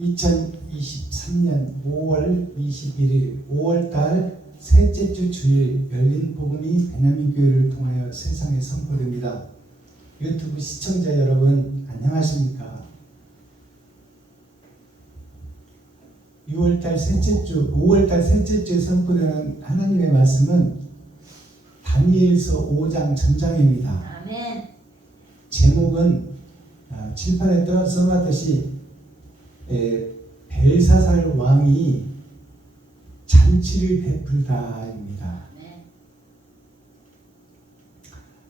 2023년 5월 21일 5월달 셋째 주 주일 열린 복음이 베냐민 교회를 통하여 세상에 선포됩니다. 유튜브 시청자 여러분 안녕하십니까? 5월달 셋째 주에 선포되는 하나님의 말씀은 다니엘서 5장 전장입니다. 아멘. 제목은 칠판에 써놨듯이 벨사살 왕이 잔치를 베풀다입니다. 아멘.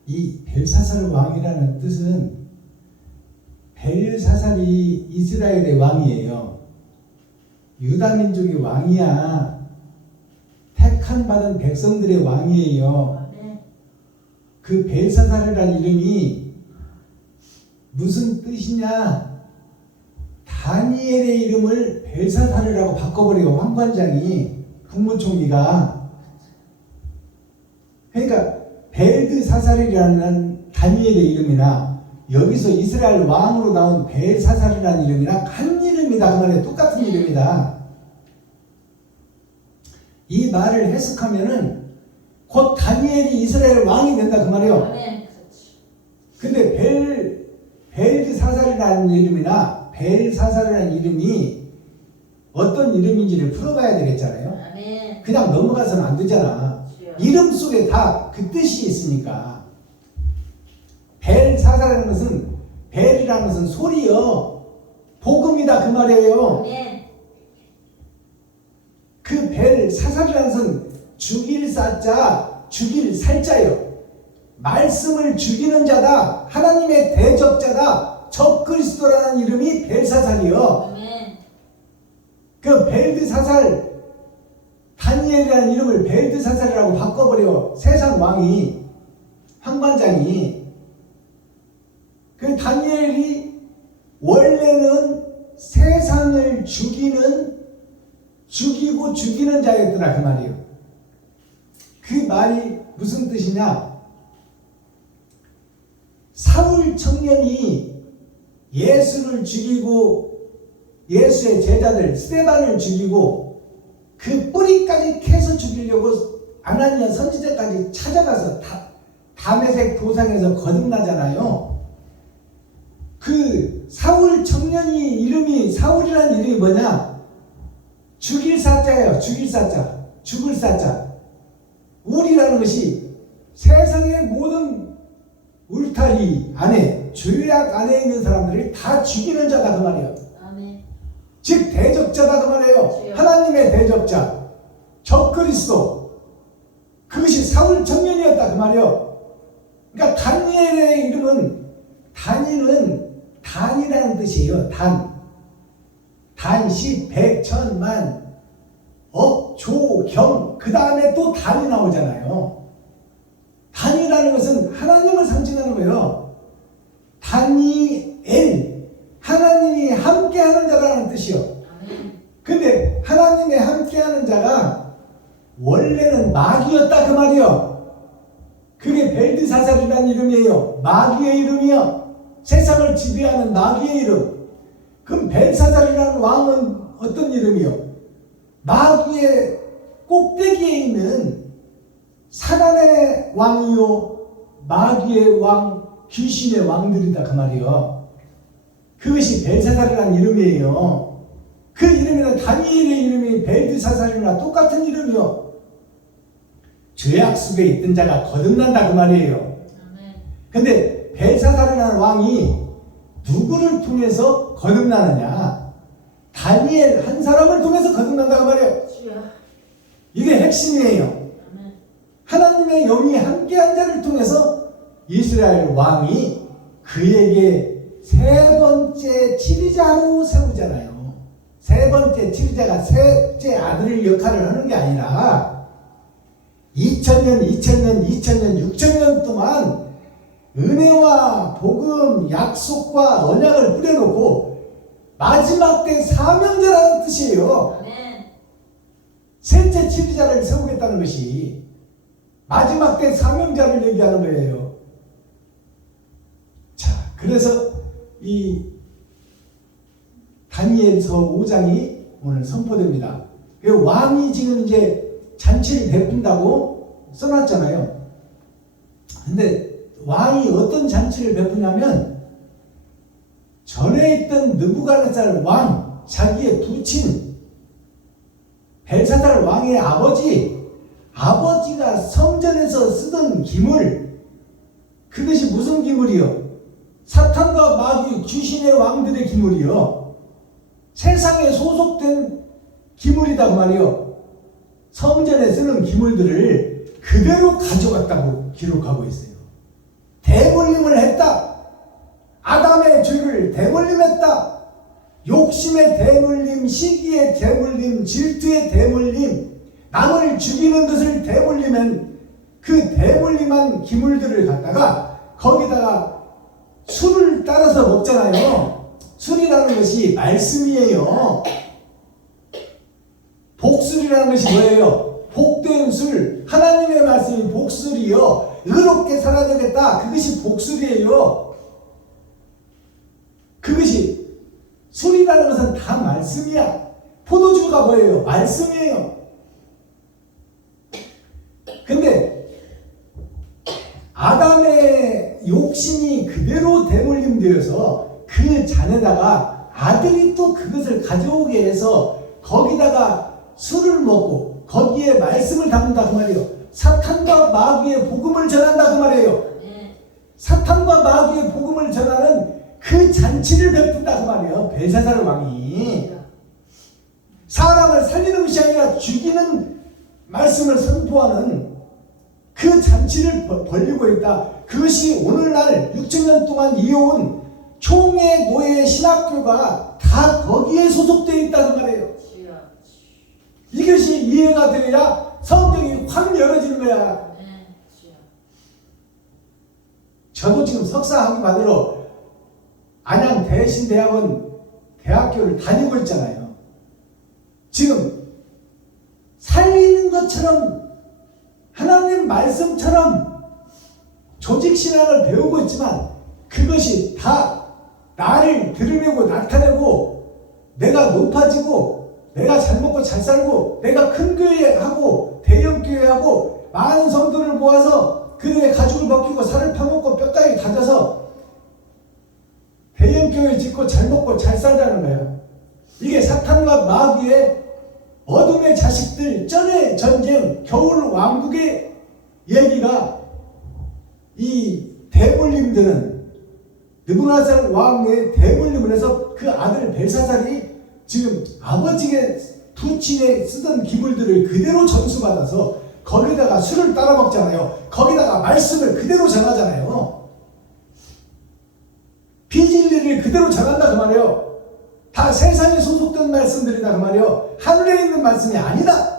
이 벨사살 왕이라는 뜻은 벨사살이 이스라엘의 왕이에요. 유다민족의 왕이야. 택한 받은 백성들의 왕이에요. 아멘. 그 벨사살이라는 이름이 무슨 뜻이냐? 다니엘의 이름을 벨사살이라고 바꿔버리고 황관장이 국무총리가. 그러니까 벨드사살이라는 다니엘의 이름이나 여기서 이스라엘 왕으로 나온 벨사살이라는 이름이랑 한 이름이다 그 말이에요. 똑같은 이름이다. 이 말을 해석하면은 곧 다니엘이 이스라엘 왕이 된다 그 말이에요. 아멘. 근데 벨드사살이라는 이름이나 벨사살이라는 이름이 어떤 이름인지를 풀어봐야 되겠잖아요. 아멘. 그냥 넘어가서는 안 되잖아. 이름 속에 다 그 뜻이 있으니까. 벨사살이라는 것은 벨이라는 것은 소리요. 복음이다 그 말이에요. 아멘. 그 벨사살이라는 것은 죽일 사자, 죽일 살자요. 말씀을 죽이는 자다. 하나님의 대적자다. 적그리스도라는 이름이 벨사살이요. 아멘. 그 벨드사살, 다니엘이라는 이름을 벨드사살이라고 바꿔버려. 세상 왕이, 황관장이. 그 다니엘이 원래는 세상을 죽이고 죽이는 자였더라 그 말이에요. 그 말이 무슨 뜻이냐? 사울 청년이 예수를 죽이고 예수의 제자들 스데반을 죽이고 그 뿌리까지 캐서 죽이려고 아나니아 선지자까지 찾아가서 다메섹 도상에서 거듭나잖아요. 그 사울 청년이 이름이 사울이라는 이름이 뭐냐? 죽일 사자예요. 죽일 사자. 죽을 사자. 울이라는 것이 세상의 모든 울타리 안에 죄악 안에 있는 사람들을 다 죽이는 자다 그 말이에요. 아멘. 즉 대적자다 그 말이에요. 하나님의 대적자 적그리스도. 그것이 사울 청년이었다 그 말이에요. 그러니까 다니엘의 이름은 단이라는 뜻이에요. 단시 백천만 억조경 그 다음에 또 단이 나오잖아요. 단이라는 것은 하나님을 상징하는 거예요. 다니엘, 하나님이 함께하는 자라는 뜻이요. 근데 하나님이 함께하는 자가 원래는 마귀였다 그 말이요. 그게 벨드사살이라는 이름이에요. 마귀의 이름이요. 세상을 지배하는 마귀의 이름. 그럼 벨사살이라는 왕은 어떤 이름이요? 마귀의 꼭대기에 있는 사단의 왕이요, 마귀의 왕, 귀신의 왕들이다 그 말이요. 그것이 벨사살이라는 이름이에요. 그 이름이나 다니엘의 이름이 벨드사살이나 똑같은 이름이요. 죄악 속에 있던 자가 거듭난다 그 말이에요. 근데 벨사살이라는 왕이 누구를 통해서 거듭나느냐? 다니엘 한 사람을 통해서 거듭난다 그 말이에요. 이게 핵심이에요. 하나님의 영이 함께한 자를 통해서 이스라엘 왕이 그에게 세 번째 치리자로 세우잖아요. 세 번째 치리자가 셋째 아들의 역할을 하는 게 아니라 2000년, 6000년 동안 은혜와 복음, 약속과 언약을 뿌려놓고 마지막 때 사명자라는 뜻이에요. 셋째 치리자를 세우겠다는 것이 마지막 때 사명자를 얘기하는 거예요. 자, 그래서 이 다니엘서 5장이 오늘 선포됩니다. 왕이 지금 이제 잔치를 베푼다고 써놨잖아요. 근데 왕이 어떤 잔치를 베푸냐면 전에 있던 느부갓네살 왕, 자기의 부친 벨사살 왕의 아버지가 성전에서 쓰던 기물, 그것이 무슨 기물이요? 사탄과 마귀, 귀신의 왕들의 기물이요. 세상에 소속된 기물이다 그 말이요. 성전에 쓰는 기물들을 그대로 가져갔다고 기록하고 있어요. 대물림을 했다. 아담의 죄를 대물림했다. 욕심의 대물림, 시기의 대물림, 질투의 대물림, 남을 죽이는 것을 대물림한 그 대물림한 기물들을 갖다가 거기다가 술을 따라서 먹잖아요. 술이라는 것이 말씀이에요. 복술이라는 것이 뭐예요? 복된 술, 하나님의 말씀이 복술이요. 의롭게 살아야 되겠다. 그것이 복술이에요. 그것이 술이라는 것은 다 말씀이야. 포도주가 뭐예요? 말씀이에요. 근데 아담의 욕심이 그대로 대물림되어서 그 잔에다가 아들이 또 그것을 가져오게 해서 거기다가 술을 먹고 거기에 말씀을 담는다 그 말이에요. 사탄과 마귀의 복음을 전한다 그 말이에요. 사탄과 마귀의 복음을 전하는 그 잔치를 베푼다 그 말이에요. 벨사살 왕이 사람을 살리는 것이 아니라 죽이는 말씀을 선포하는 그 잔치를 벌리고 있다. 그것이 오늘날 6,000년 동안 이어온 총회 노예 신학교가 다 거기에 소속되어 있다 그 말이에요. 이것이 이해가 되어야 성경이 확 열어지는 거야. 저도 지금 석사학위 받으러 안양 대신대학원 대학교를 다니고 있잖아요. 지금 살리는 것처럼 하나님 말씀처럼 조직신앙을 배우고 있지만 그것이 다 나를 드러내고 나타내고 내가 높아지고 내가 잘 먹고 잘 살고 내가 큰 교회하고 대형 교회하고 많은 성도를 모아서 그들의 가죽을 벗기고 살을 파먹고 뼈다귀 다져서 대형 교회 짓고 잘 먹고 잘 살자는 거예요. 이게 사탄과 마귀의 어둠의 자식들 전의 전쟁 겨울 왕국의 얘기가 이 대물림들은 느부갓네살 왕의 대물림을 해서 그 아들 벨사살이 지금 아버지의 부친에 쓰던 기물들을 그대로 전수받아서 거기다가 술을 따라 먹잖아요. 거기다가 말씀을 그대로 전하잖아요. 비진리를 그대로 전한다 그 말이에요. 다 세상에 소속된 말씀들이다 그 말이에요. 하늘에 있는 말씀이 아니다.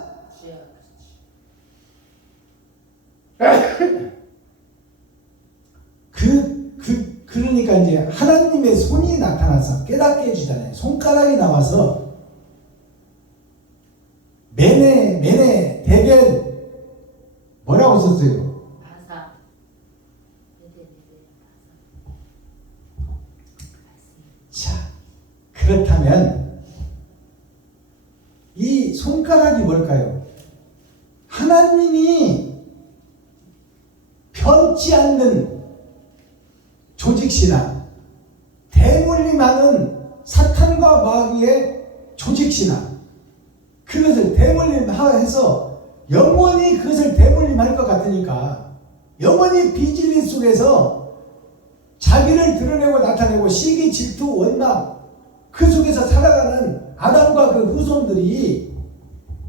그러니까 이제 하나님의 손이 나타나서 깨닫게 해주잖아요. 손가락이 나와서 메네 대변 뭐라고 썼어요? 바사. 자, 그렇다면 이 손가락이 뭘까요? 하나님이 변치 않는 조직신앙, 대물림하는 사탄과 마귀의 조직신앙, 그것을 대물림해서 영원히 그것을 대물림할 것 같으니까 영원히 비진리 속에서 자기를 드러내고 나타내고 시기, 질투, 원망 그 속에서 살아가는 아담과 그 후손들이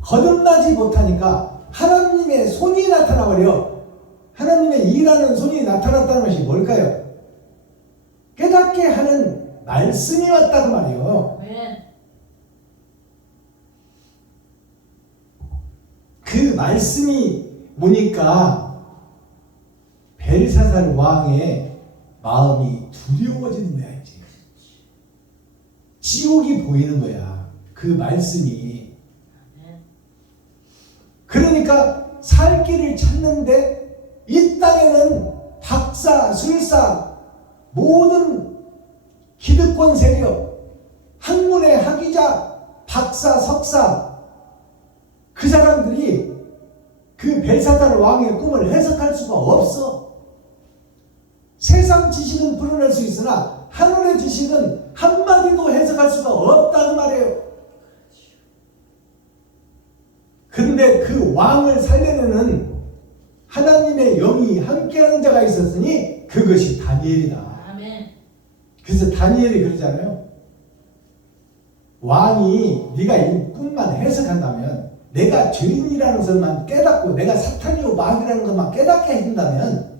거듭나지 못하니까 하나님의 손이 나타나버려. 하나님의 일하는 손이 나타났다는 것이 뭘까요? 깨닫게 하는 말씀이 왔다 그 말이에요. 그 말씀이 보니까 벨사살 왕의 마음이 두려워지는 거야. 이제 지옥이 보이는 거야. 그 말씀이. 그러니까 살 길을 찾는데 이 땅에는 박사, 술사 모든 기득권 세력 학문의 학위자, 박사, 석사, 그 사람들이 그 벨사살 왕의 꿈을 해석할 수가 없어. 세상 지식은 풀어낼 수 있으나 하늘의 지식은 한마디도 해석할 수가 없다는 말이에요. 그런데 그 왕을 살려내는 하나님의 영이 함께하는 자가 있었으니 그것이 다니엘이다. 아멘. 그래서 다니엘이 그러잖아요. 왕이 네가 이 꿈만 해석한다면, 내가 죄인이라는 것만 깨닫고 내가 사탄이요 마귀라는 것만 깨닫게 해준다면,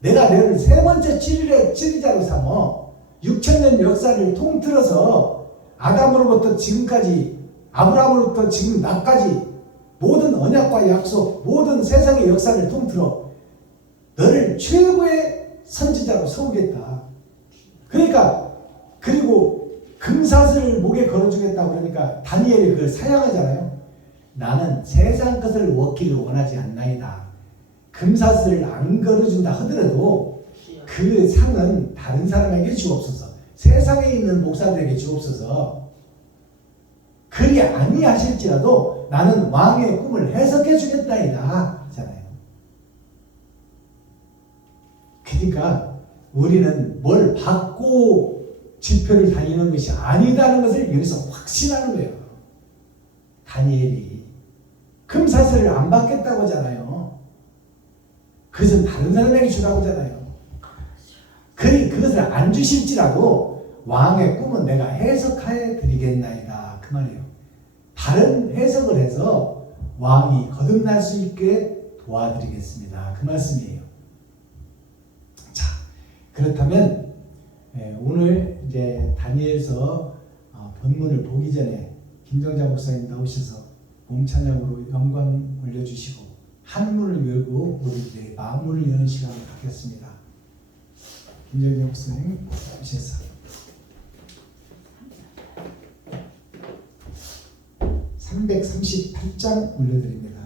내가 너를 세 번째 치리자로 삼어 6,000년 역사를 통틀어서 아담으로부터 지금까지, 아브라함으로부터 지금 나까지 모든 언약과 약속, 모든 세상의 역사를 통틀어 너를 최고의 선지자로 세우겠다. 그러니까, 그리고 금사슬을 목에 걸어주겠다고 그러니까 다니엘이 그걸 사양하잖아요. 나는 세상 것을 얻기를 원하지 않나이다. 금사슬을 안 걸어준다 하더라도 그 상은 다른 사람에게 주옵소서. 세상에 있는 목사들에게 주옵소서. 그리 아니하실지라도 나는 왕의 꿈을 해석해 주겠다이다 하잖아요. 그러니까 우리는 뭘 받고 집회를 다니는 것이 아니다는 것을 여기서 확신하는 거예요. 다니엘이 금사슬을 안 받겠다고 하잖아요. 그것은 다른 사람에게 주라고 하잖아요. 그것을 안 주실지라도 왕의 꿈은 내가 해석하여 드리겠나이다 그 말이에요. 다른 해석을 해서 왕이 거듭날 수 있게 도와드리겠습니다 그 말씀이에요. 자, 그렇다면 오늘 이제 다니엘서 본문을 보기 전에 김정자 목사님 나오셔서 몸찬양으로 영광 올려주시고 한문을 열고 우리들의 마음문을 여는 시간을 갖겠습니다. 김정자 목사님 오셔서 338장 올려드립니다.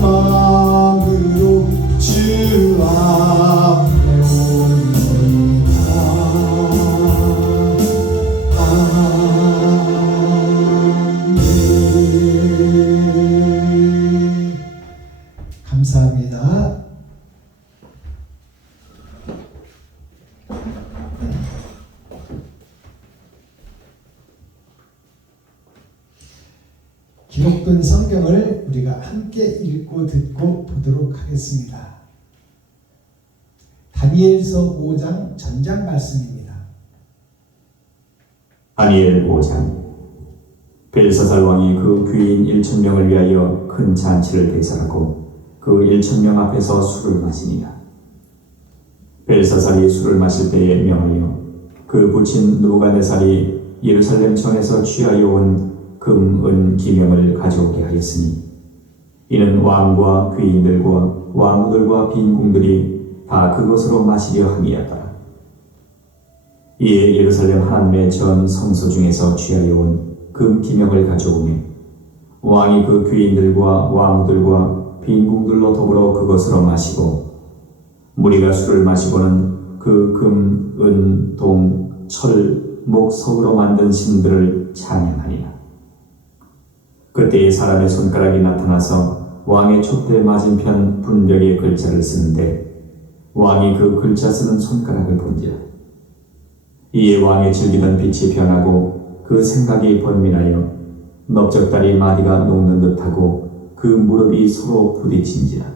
마음으로 주 앞에 기록된 성경을 우리가 함께 읽고 듣고 보도록 하겠습니다. 다니엘서 5장 전장 말씀입니다. 다니엘 5장. 벨사살 왕이 그 귀인 1,000명을 위하여 큰 잔치를 개설하고 그 1,000명 앞에서 술을 마시니라. 벨사살이 술을 마실 때에 명하여 그 부친 느부갓네살이 예루살렘 청에서 취하여 온 금, 은, 기명을 가져오게 하였으니 이는 왕과 귀인들과 왕후들과 빈궁들이 다 그것으로 마시려 함이었더라. 이에 예루살렘 하나님의 전 성소 중에서 취하여 온 금 기명을 가져오며 왕이 그 귀인들과 왕후들과 빈궁들로 더불어 그것으로 마시고 무리가 술을 마시고는 그 금, 은, 동, 철, 목, 석으로 만든 신들을 찬양하니라. 그때에 사람의 손가락이 나타나서 왕의 촛대 맞은편 분벽에 글자를 쓰는데 왕이 그 글자 쓰는 손가락을 본지라. 이에 왕의 즐기던 빛이 변하고 그 생각이 번민하여 넓적다리 마디가 녹는 듯하고 그 무릎이 서로 부딪힌지라.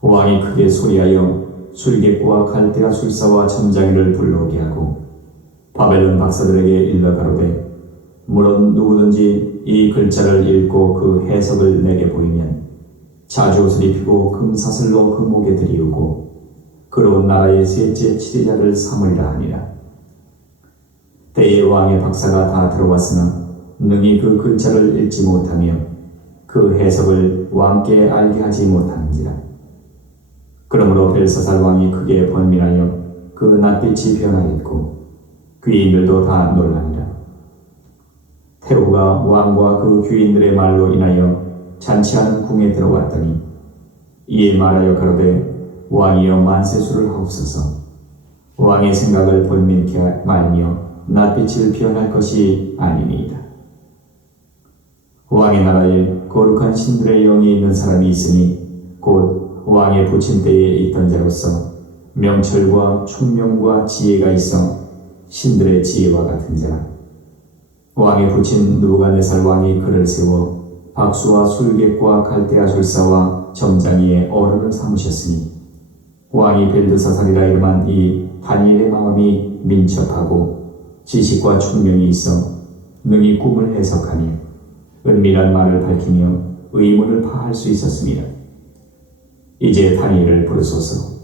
왕이 크게 소리하여 술객과 갈대아 술사와 점장이를 불러오게 하고 바벨론 박사들에게 일러 가로되 물론 누구든지 이 글자를 읽고 그 해석을 내게 보이면 자주옷을 입히고 금사슬로 그 목에 들이우고 그로 나라의 셋째 치리자를 삼으리라 하니라. 때에 왕의 박사가 다 들어왔으나 능히 그 글자를 읽지 못하며 그 해석을 왕께 알게 하지 못하는지라. 그러므로 벨사살 왕이 크게 번민하여 그 낯빛이 변하였고 귀인들도 다 놀라니라. 태후가 왕과 그 귀인들의 말로 인하여 잔치하는 궁에 들어왔더니 이에 말하여 가로되 왕이여 만세수를 하옵소서. 왕의 생각을 번민케 말며 낯빛을 변할 것이 아니니이다. 왕의 나라에 거룩한 신들의 영이 있는 사람이 있으니 곧 왕의 부침대에 있던 자로서 명철과 총명과 지혜가 있어 신들의 지혜와 같은 자라. 왕의 부친 느부갓네살 왕이 그를 세워 박수와 술객과 갈대아 술사와 점장이의 어른을 삼으셨으니 왕이 벨드사살이라 이름한 이 다니엘의 마음이 민첩하고 지식과 총명이 있어 능히 꿈을 해석하며 은밀한 말을 밝히며 의문을 파할 수 있었습니다. 이제 다니엘을 부르소서.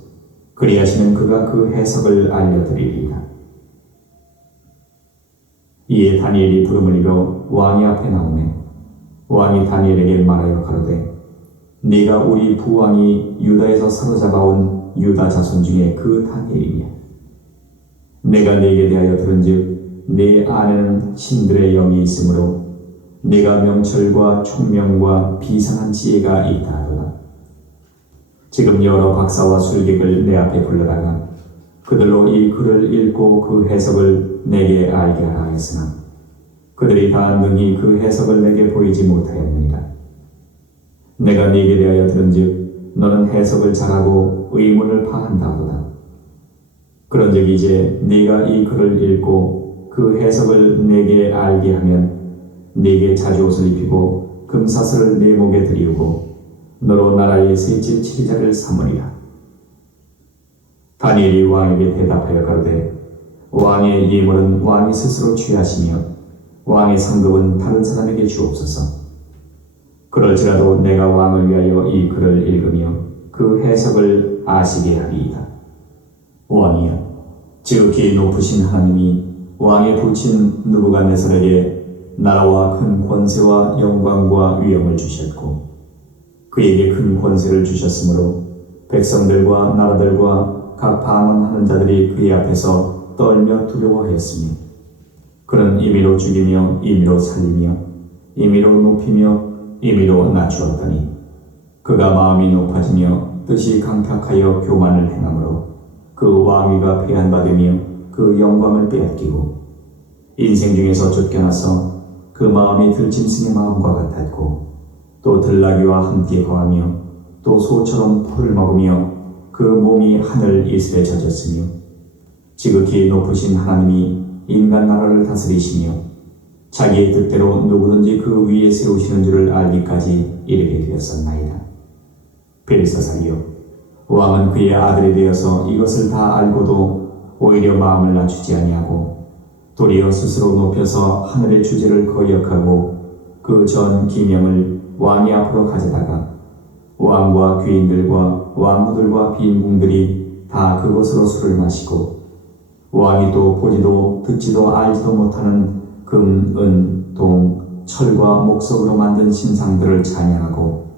그리하시면 그가 그 해석을 알려드리리이다. 이에 다니엘이 부름을 이뤄 왕의 앞에 나오매 왕이 다니엘에게 말하여 가로되 네가 우리 부왕이 유다에서 사로잡아온 유다 자손 중에 그 다니엘이냐. 내가 네게 대하여 들은즉 네 안에는 신들의 영이 있으므로 네가 명철과 총명과 비상한 지혜가 있다 하도다. 지금 여러 박사와 술객을 내 앞에 불러다가 그들로 이 글을 읽고 그 해석을 내게 알게 하라 했으나 그들이 다 능히 그 해석을 내게 보이지 못하였느니라. 내가 네게 대하여 들은즉 너는 해석을 잘하고 의문을 파한다보다. 그런즉 이제 네가 이 글을 읽고 그 해석을 내게 알게 하면 네게 자주옷을 입히고 금사슬을 네 목에 들이우고 너로 나라의 셋째 치리자를 삼으리라. 다니엘이 왕에게 대답하여 가로되 왕의 예물은 왕이 스스로 취하시며 왕의 상급은 다른 사람에게 주옵소서. 그럴지라도 내가 왕을 위하여 이 글을 읽으며 그 해석을 아시게 하리이다. 왕이여, 지극히 높으신 하나님이 왕의 부친 느부갓네살에게 나라와 큰 권세와 영광과 위엄을 주셨고 그에게 큰 권세를 주셨으므로 백성들과 나라들과 각 방언하는 자들이 그의 앞에서 떨며 두려워하였으며 그는 임의로 죽이며 임의로 살리며 임의로 높이며 임의로 낮추었더니 그가 마음이 높아지며 뜻이 강팍하여 교만을 행함으로 그 왕위가 패한받으며 그 영광을 빼앗기고 인생 중에서 쫓겨나서 그 마음이 들짐승의 마음과 같았고 또 들나귀와 함께 거하며 또 소처럼 풀을 먹으며 그 몸이 하늘 이슬에 젖었으며 지극히 높으신 하나님이 인간 나라를 다스리시며 자기의 뜻대로 누구든지 그 위에 세우시는 줄을 알기까지 이르게 되었었나이다. 벨사살이여, 왕은 그의 아들이 되어서 이것을 다 알고도 오히려 마음을 낮추지 아니하고 도리어 스스로 높여서 하늘의 주제를 거역하고 그 전 기명을 왕이 앞으로 가져다가 왕과 귀인들과 왕후들과 빈궁들이 다 그것으로 술을 마시고 왕이 또 보지도 듣지도 알지도 못하는 금, 은, 동, 철과 목석으로 만든 신상들을 찬양하고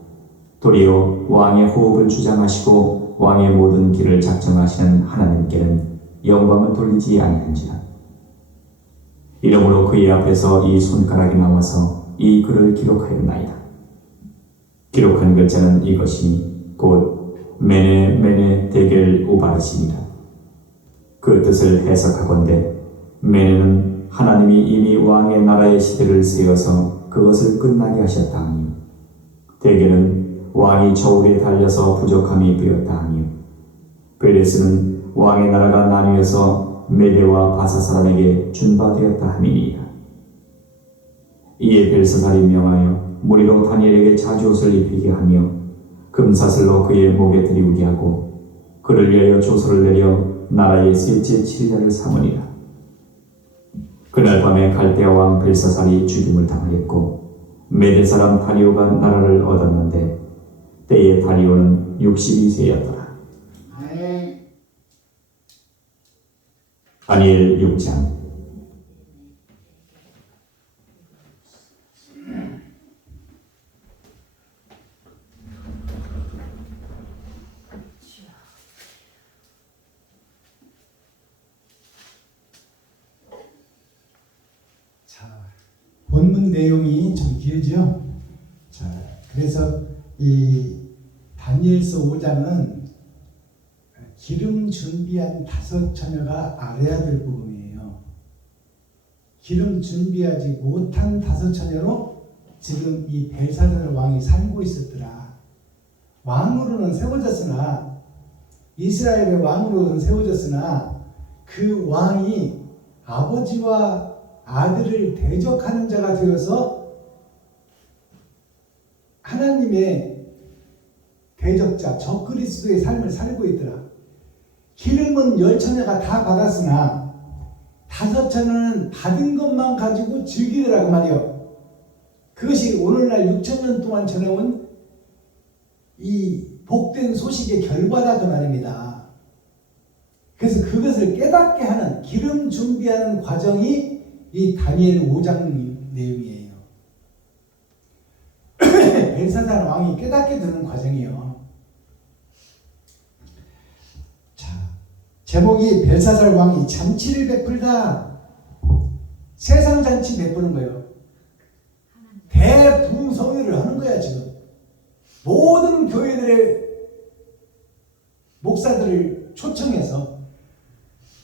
도리어 왕의 호흡을 주장하시고 왕의 모든 길을 작정하시는 하나님께는 영광을 돌리지 아니한지라. 이러므로 그의 앞에서 이 손가락이 나와서 이 글을 기록하였나이다. 기록한 글자는 이것이니 곧 메네 메네 데겔 우바르시니라. 그 뜻을 해석하건대 메네는 하나님이 이미 왕의 나라의 시대를 세워서 그것을 끝나게 하셨다 하며, 데겔은 왕이 저울에 달려서 부족함이 되었다 하며, 베레스는 왕의 나라가 나뉘어서 메대와 바사 사람에게 준바되었다 함이니이다. 이에 벨사살이 명하여 무리로 다니엘에게 자주옷을 입히게 하며 금사슬로 그의 목에 들이우게 하고 그를 위하여 조서를 내려 나라의 셋째 7년을 삼으니라. 그날 밤에 갈대아 왕 벨사살이 죽임을 당하였고 메대 사람 다리오가 나라를 얻었는데 때에 다리오는 62세였더라. 다니엘 6장. 자, 본문 내용이 좀 길죠? 자, 그래서 이 다니엘서 5장은 기름 준비한 5 처녀가 알아야 될 부분이에요. 기름 준비하지 못한 5 처녀로 지금 이 벨사살 왕이 살고 있었더라. 왕으로는 세워졌으나, 이스라엘의 왕으로는 세워졌으나 그 왕이 아버지와 아들을 대적하는 자가 되어서 하나님의 대적자 적그리스도의 삶을 살고 있더라. 기름은 10처녀가 다 받았으나 5 처녀는 받은 것만 가지고 즐기더라고 말이요. 그것이 오늘날 6,000년 동안 전해온 이 복된 소식의 결과다 그 말입니다. 그래서 그것을 깨닫게 하는, 기름 준비하는 과정이 이 다니엘 5장 내용이에요. 벨사살 왕이 깨닫게 되는 과정이에요. 제목이 벨사살 왕이 잔치를 베풀다. 세상 잔치 베푸는 거예요. 대붕성회를 하는 거야 지금. 모든 교회들의 목사들을 초청해서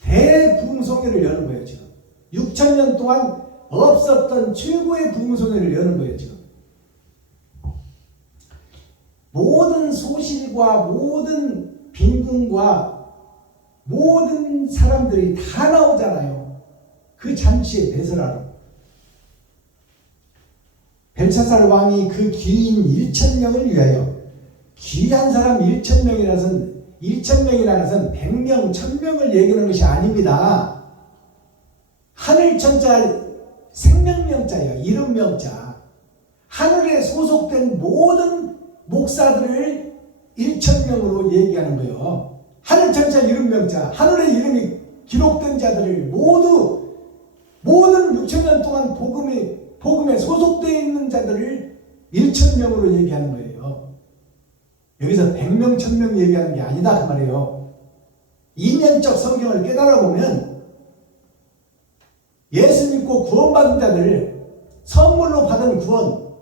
대붕성회를 여는 거예요 지금. 6,000년 동안 없었던 최고의 부흥성회를 여는 거예요 지금. 모든 소실과 모든 빈궁과 모든 사람들이 다 나오잖아요. 그 잔치에 배설하러. 벨사살 왕이 그 귀인 1,000명을 위하여, 귀한 사람 1,000명이라서는 1,000명을 1,000명을 얘기하는 것이 아닙니다. 하늘천자 생명명자예요. 이름명자. 하늘에 소속된 모든 목사들을 1,000명으로 얘기하는 거예요. 하늘천자 이름명자, 하늘의 이름이 기록된 자들을 모두, 모든 6,000년 동안 복음에 소속되어 있는 자들을 1,000명으로 얘기하는 거예요. 여기서 100명, 1,000명 얘기하는 게 아니다 그 말이에요. 이면적 성경을 깨달아 보면 예수 믿고 구원받은 자들, 선물로 받은 구원,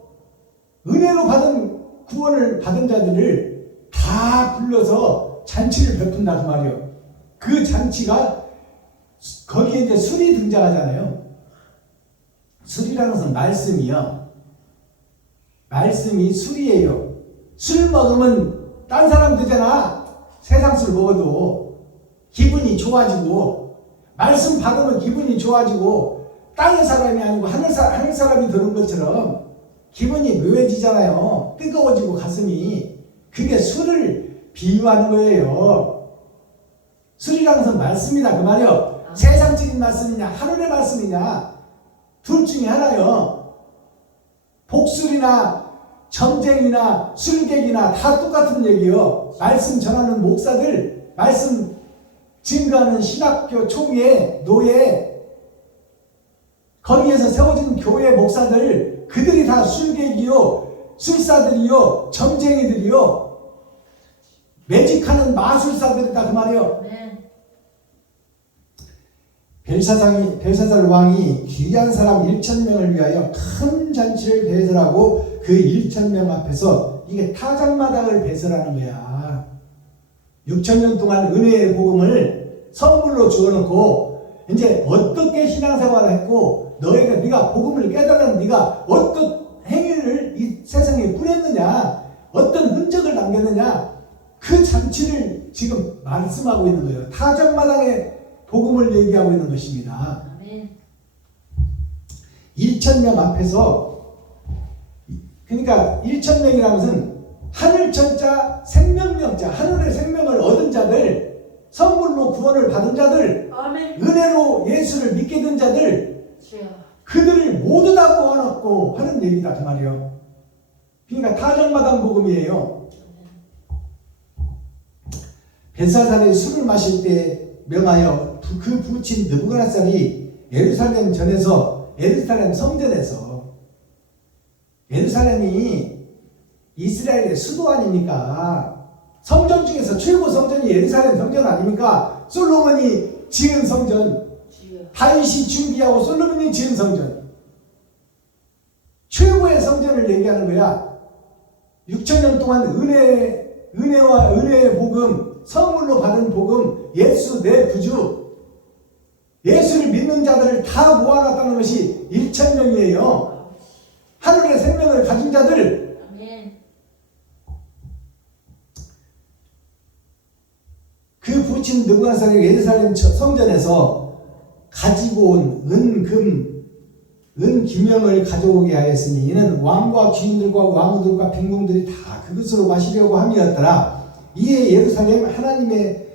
은혜로 받은 구원을 받은 자들을 다 불러서 잔치를 베푼다 그 말이에요. 그 잔치가 거기에 이제 술이 등장하잖아요. 술이라는 것은 말씀이요. 말씀이 술이에요. 술 먹으면 딴 사람 되잖아. 세상 술 먹어도 기분이 좋아지고, 말씀 받으면 기분이 좋아지고, 땅의 사람이 아니고 하늘 사람이 드는 것처럼 기분이 묘해지잖아요. 뜨거워지고 가슴이. 그게 술을 비유하는 거예요. 술이라는 것은 말씀이다 그 말이요. 세상적인 말씀이냐 하늘의 말씀이냐 둘 중에 하나요. 복술이나 점쟁이나 술객이나 다 똑같은 얘기요. 말씀 전하는 목사들, 말씀 증거하는 신학교 총회, 노예, 거기에서 세워진 교회 목사들, 그들이 다 술객이요, 술사들이요, 점쟁이들이요, 매직하는 마술사들이다 그 말이요. 벨사살 왕이 귀한 사람 1,000명을 위하여 큰 잔치를 배설하고 그 1,000명 앞에서 이게 타작마당을 배설하는 거야. 6,000년 동안 은혜의 복음을 선물로 주어놓고 이제 어떻게 신앙생활을 했고 네가 복음을 깨달은 네가 어떤 행위를 이 세상에 뿌렸느냐 어떤 흔적을 남겼느냐 그 잔치를 지금 말씀하고 있는 거예요. 타작마당의 복음을 얘기하고 있는 것입니다. 1,000명 앞에서 그러니까 1,000명이라는 것은 하늘천자 생명명자 하늘의 생명을 얻은 자들 선물로 구원을 받은 자들 아멘. 은혜로 예수를 믿게 된 자들 그들을 모두 다 모아놓고 하는 얘기다 그 말이요. 그러니까 타작마당 복음이에요. 벨사살이 술을 마실 때 명하여 그 부친 느부갓네살이 예루살렘 성전에서 예루살렘이 이스라엘의 수도 아닙니까? 성전 중에서 최고 성전이 예루살렘 성전 아닙니까? 솔로몬이 지은 성전, 다윗이 준비하고 솔로몬이 지은 성전, 최고의 성전을 얘기하는 거야. 6,000년 동안 은혜와 은혜의 복음, 선물로 받은 복음, 예수 내 구주, 예수를 믿는 자들을 다 모아놨다는 것이 1,000명이에요. 하늘의 생명을 가진 자들. 그 부친 느부갓네살이 예루살렘 성전에서 가지고 온 은 기명을 가져오게 하였으니 이는 왕과 귀인들과 왕후들과 빈궁들이 다 그것으로 마시려고 함이었더라. 이에 예루살렘 하나님의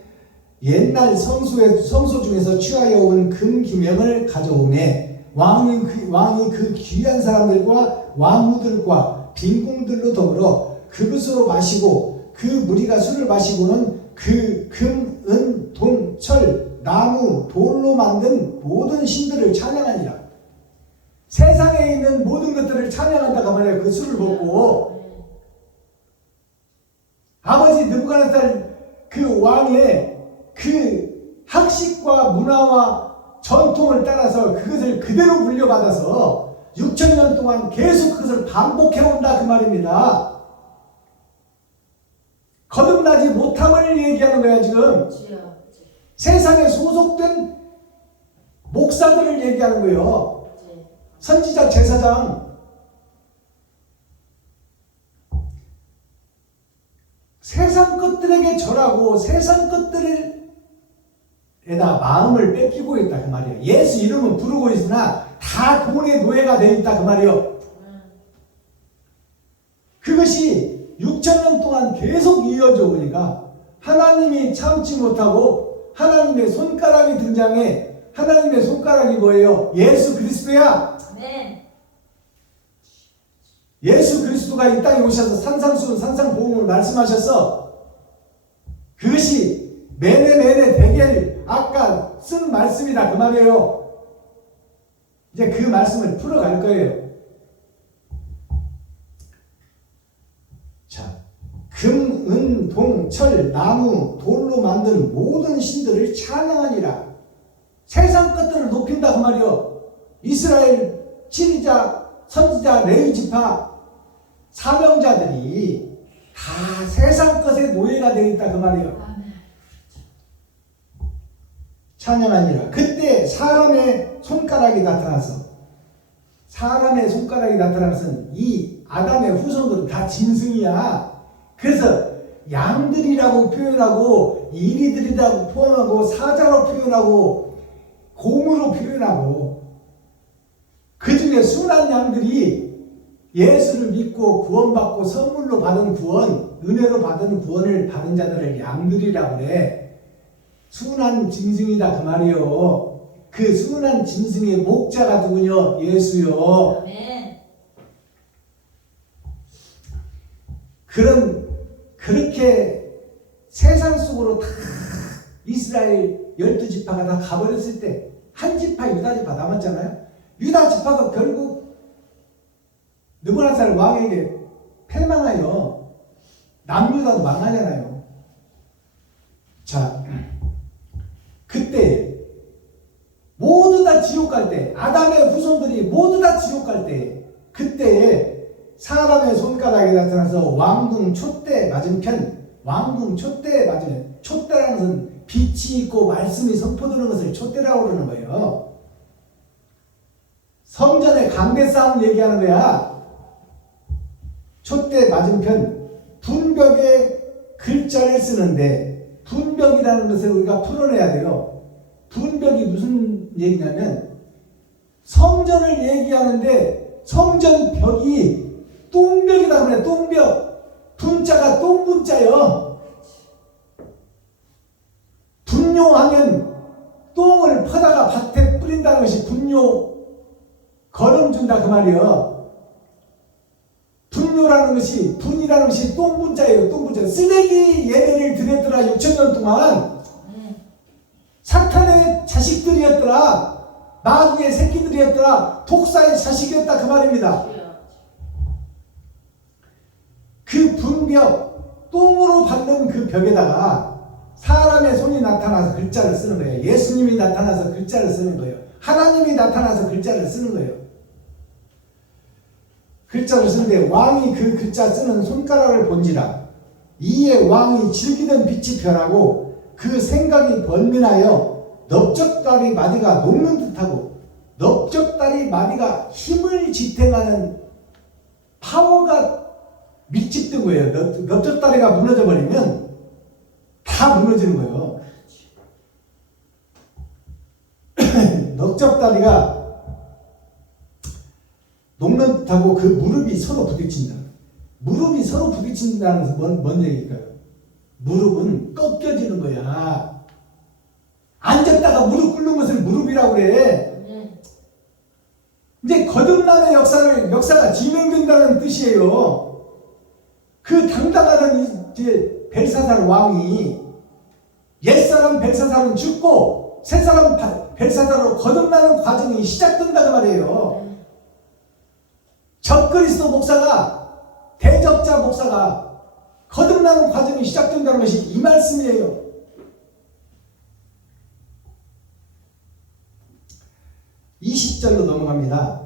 옛날 성소 중에서 취하여 온 금 기명을 가져오네. 왕이 그 귀한 사람들과 왕후들과 빈궁들로 더불어 그것으로 마시고 그 무리가 술을 마시고는 그 금, 은, 동, 철, 나무, 돌로 만든 모든 신들을 찬양하니라. 세상에 있는 모든 것들을 찬양한다고 말해요. 그 술을 먹고 아버지 느부갓네살 그 왕의 그 학식과 문화와 전통을 따라서 그것을 그대로 물려받아서 6,000년 동안 계속 그것을 반복해온다 그 말입니다. 거듭나지 못함을 얘기하는 거야 지금. 세상에 소속된 목사들을 얘기하는 거예요. 선지자 제사장. 세상 것들에게 절하고 세상 것들에다 마음을 뺏기고 있다 그 말이에요. 예수 이름은 부르고 있으나 다 돈의 노예가 되어 있다 그 말이에요. 그것이 6,000년 동안 계속 이어져 오니까 하나님이 참지 못하고 하나님의 손가락이 등장해. 하나님의 손가락이 뭐예요? 예수 그리스도야. 예수 그리스도가 이 땅에 오셔서 산상수훈 산상보험을 말씀하셔서 그것이 매네 대겔 아까 쓴 말씀이다 그 말이에요. 이제 그 말씀을 풀어갈 거예요. 자, 금, 은, 동, 철, 나무, 돌로 만든 모든 신들을 찬양하니라. 세상 것들을 높인다 그 말이요. 이스라엘 지리자, 선지자, 레위지파 사명자들이 다 세상 것의 노예가 되어 있다 그 말이요. 찬양하니라. 그때 사람의 손가락이 나타나서 이 아담의 후손들은 다 짐승이야. 그래서 양들이라고 표현하고 이리들이라고 표현하고 사자로 표현하고 곰으로 표현하고 그 중에 순한 양들이 예수를 믿고 구원받고 선물로 받은 구원, 은혜로 받은 구원을 받은 자들을 양들이라고 그래. 순한 짐승이다 그 말이요. 그 순한 짐승의 목자가 누구냐? 예수요. 그렇게 세상 속으로 다 이스라엘 12지파가 다 가버렸을 때 한 지파 유다 지파 남았잖아요. 유다 지파가 결국 느부갓네살 왕에게 패망하여 남유다도 망하잖아요. 자, 그때 모두 다 지옥 갈 때, 아담의 후손들이 모두 다 지옥 갈 때, 그때에 사람의 손가락에 나타나서 왕궁 촛대 맞은편, 왕궁 촛대에 맞으면, 촛대라는 것은 빛이 있고 말씀이 선포되는 것을 촛대라고 그러는 거예요. 성전의 강대 싸움 얘기하는 거야. 촛대 맞은편 분벽에 글자를 쓰는데, 분벽이라는 것을 우리가 풀어내야 돼요. 분벽이 무슨 얘기냐면 성전을 얘기하는데 성전 벽이 똥벽이다 그래. 똥벽. 분자가 똥분자요. 분뇨하면 똥을 퍼다가 밭에 뿌린다는 것이 분뇨, 거름 준다 그 말이에요. 분뇨라는 것이, 분이라는 것이 똥분자예요. 똥분자. 쓰레기 예배를 드렸더라 6,000년 동안. 사탄의 자식들이었더라. 마귀의 새끼들이었더라. 독사의 자식이었다 그 말입니다. 그 분벽, 똥으로 받는 그 벽에다가 사람의 손이 나타나서 글자를 쓰는 거예요. 예수님이 나타나서 글자를 쓰는 거예요. 하나님이 나타나서 글자를 쓰는 거예요. 글자를 쓰는데 왕이 그 글자 쓰는 손가락을 본지라. 이에 왕이 즐기던 빛이 변하고 그 생각이 번민하여 넓적다리 마디가 녹는 듯하고, 넓적다리 마디가 힘을 지탱하는 파워가 밀집된 거예요. 넓적다리가 무너져 버리면 다 무너지는 거예요. 넓적다리가 녹는 듯하고 그 무릎이 서로 부딪힌다. 무릎이 서로 부딪힌다는 것은 뭔 얘기일까요? 무릎은 꺾여지는 거야. 앉았다가 무릎 꿇는 것을 무릎이라고 그래. 이제 거듭남의 역사가 진행된다는 뜻이에요. 그 당당하던 이제 벨사살 왕이, 옛사람 벨사살은 죽고 새사람 벨사살로 거듭나는 과정이 시작된다 그 말이에요. 적그리스도 목사가, 대적자 목사가 거듭나는 과정이 시작된다는 것이 이 말씀이에요. 20절로 넘어갑니다.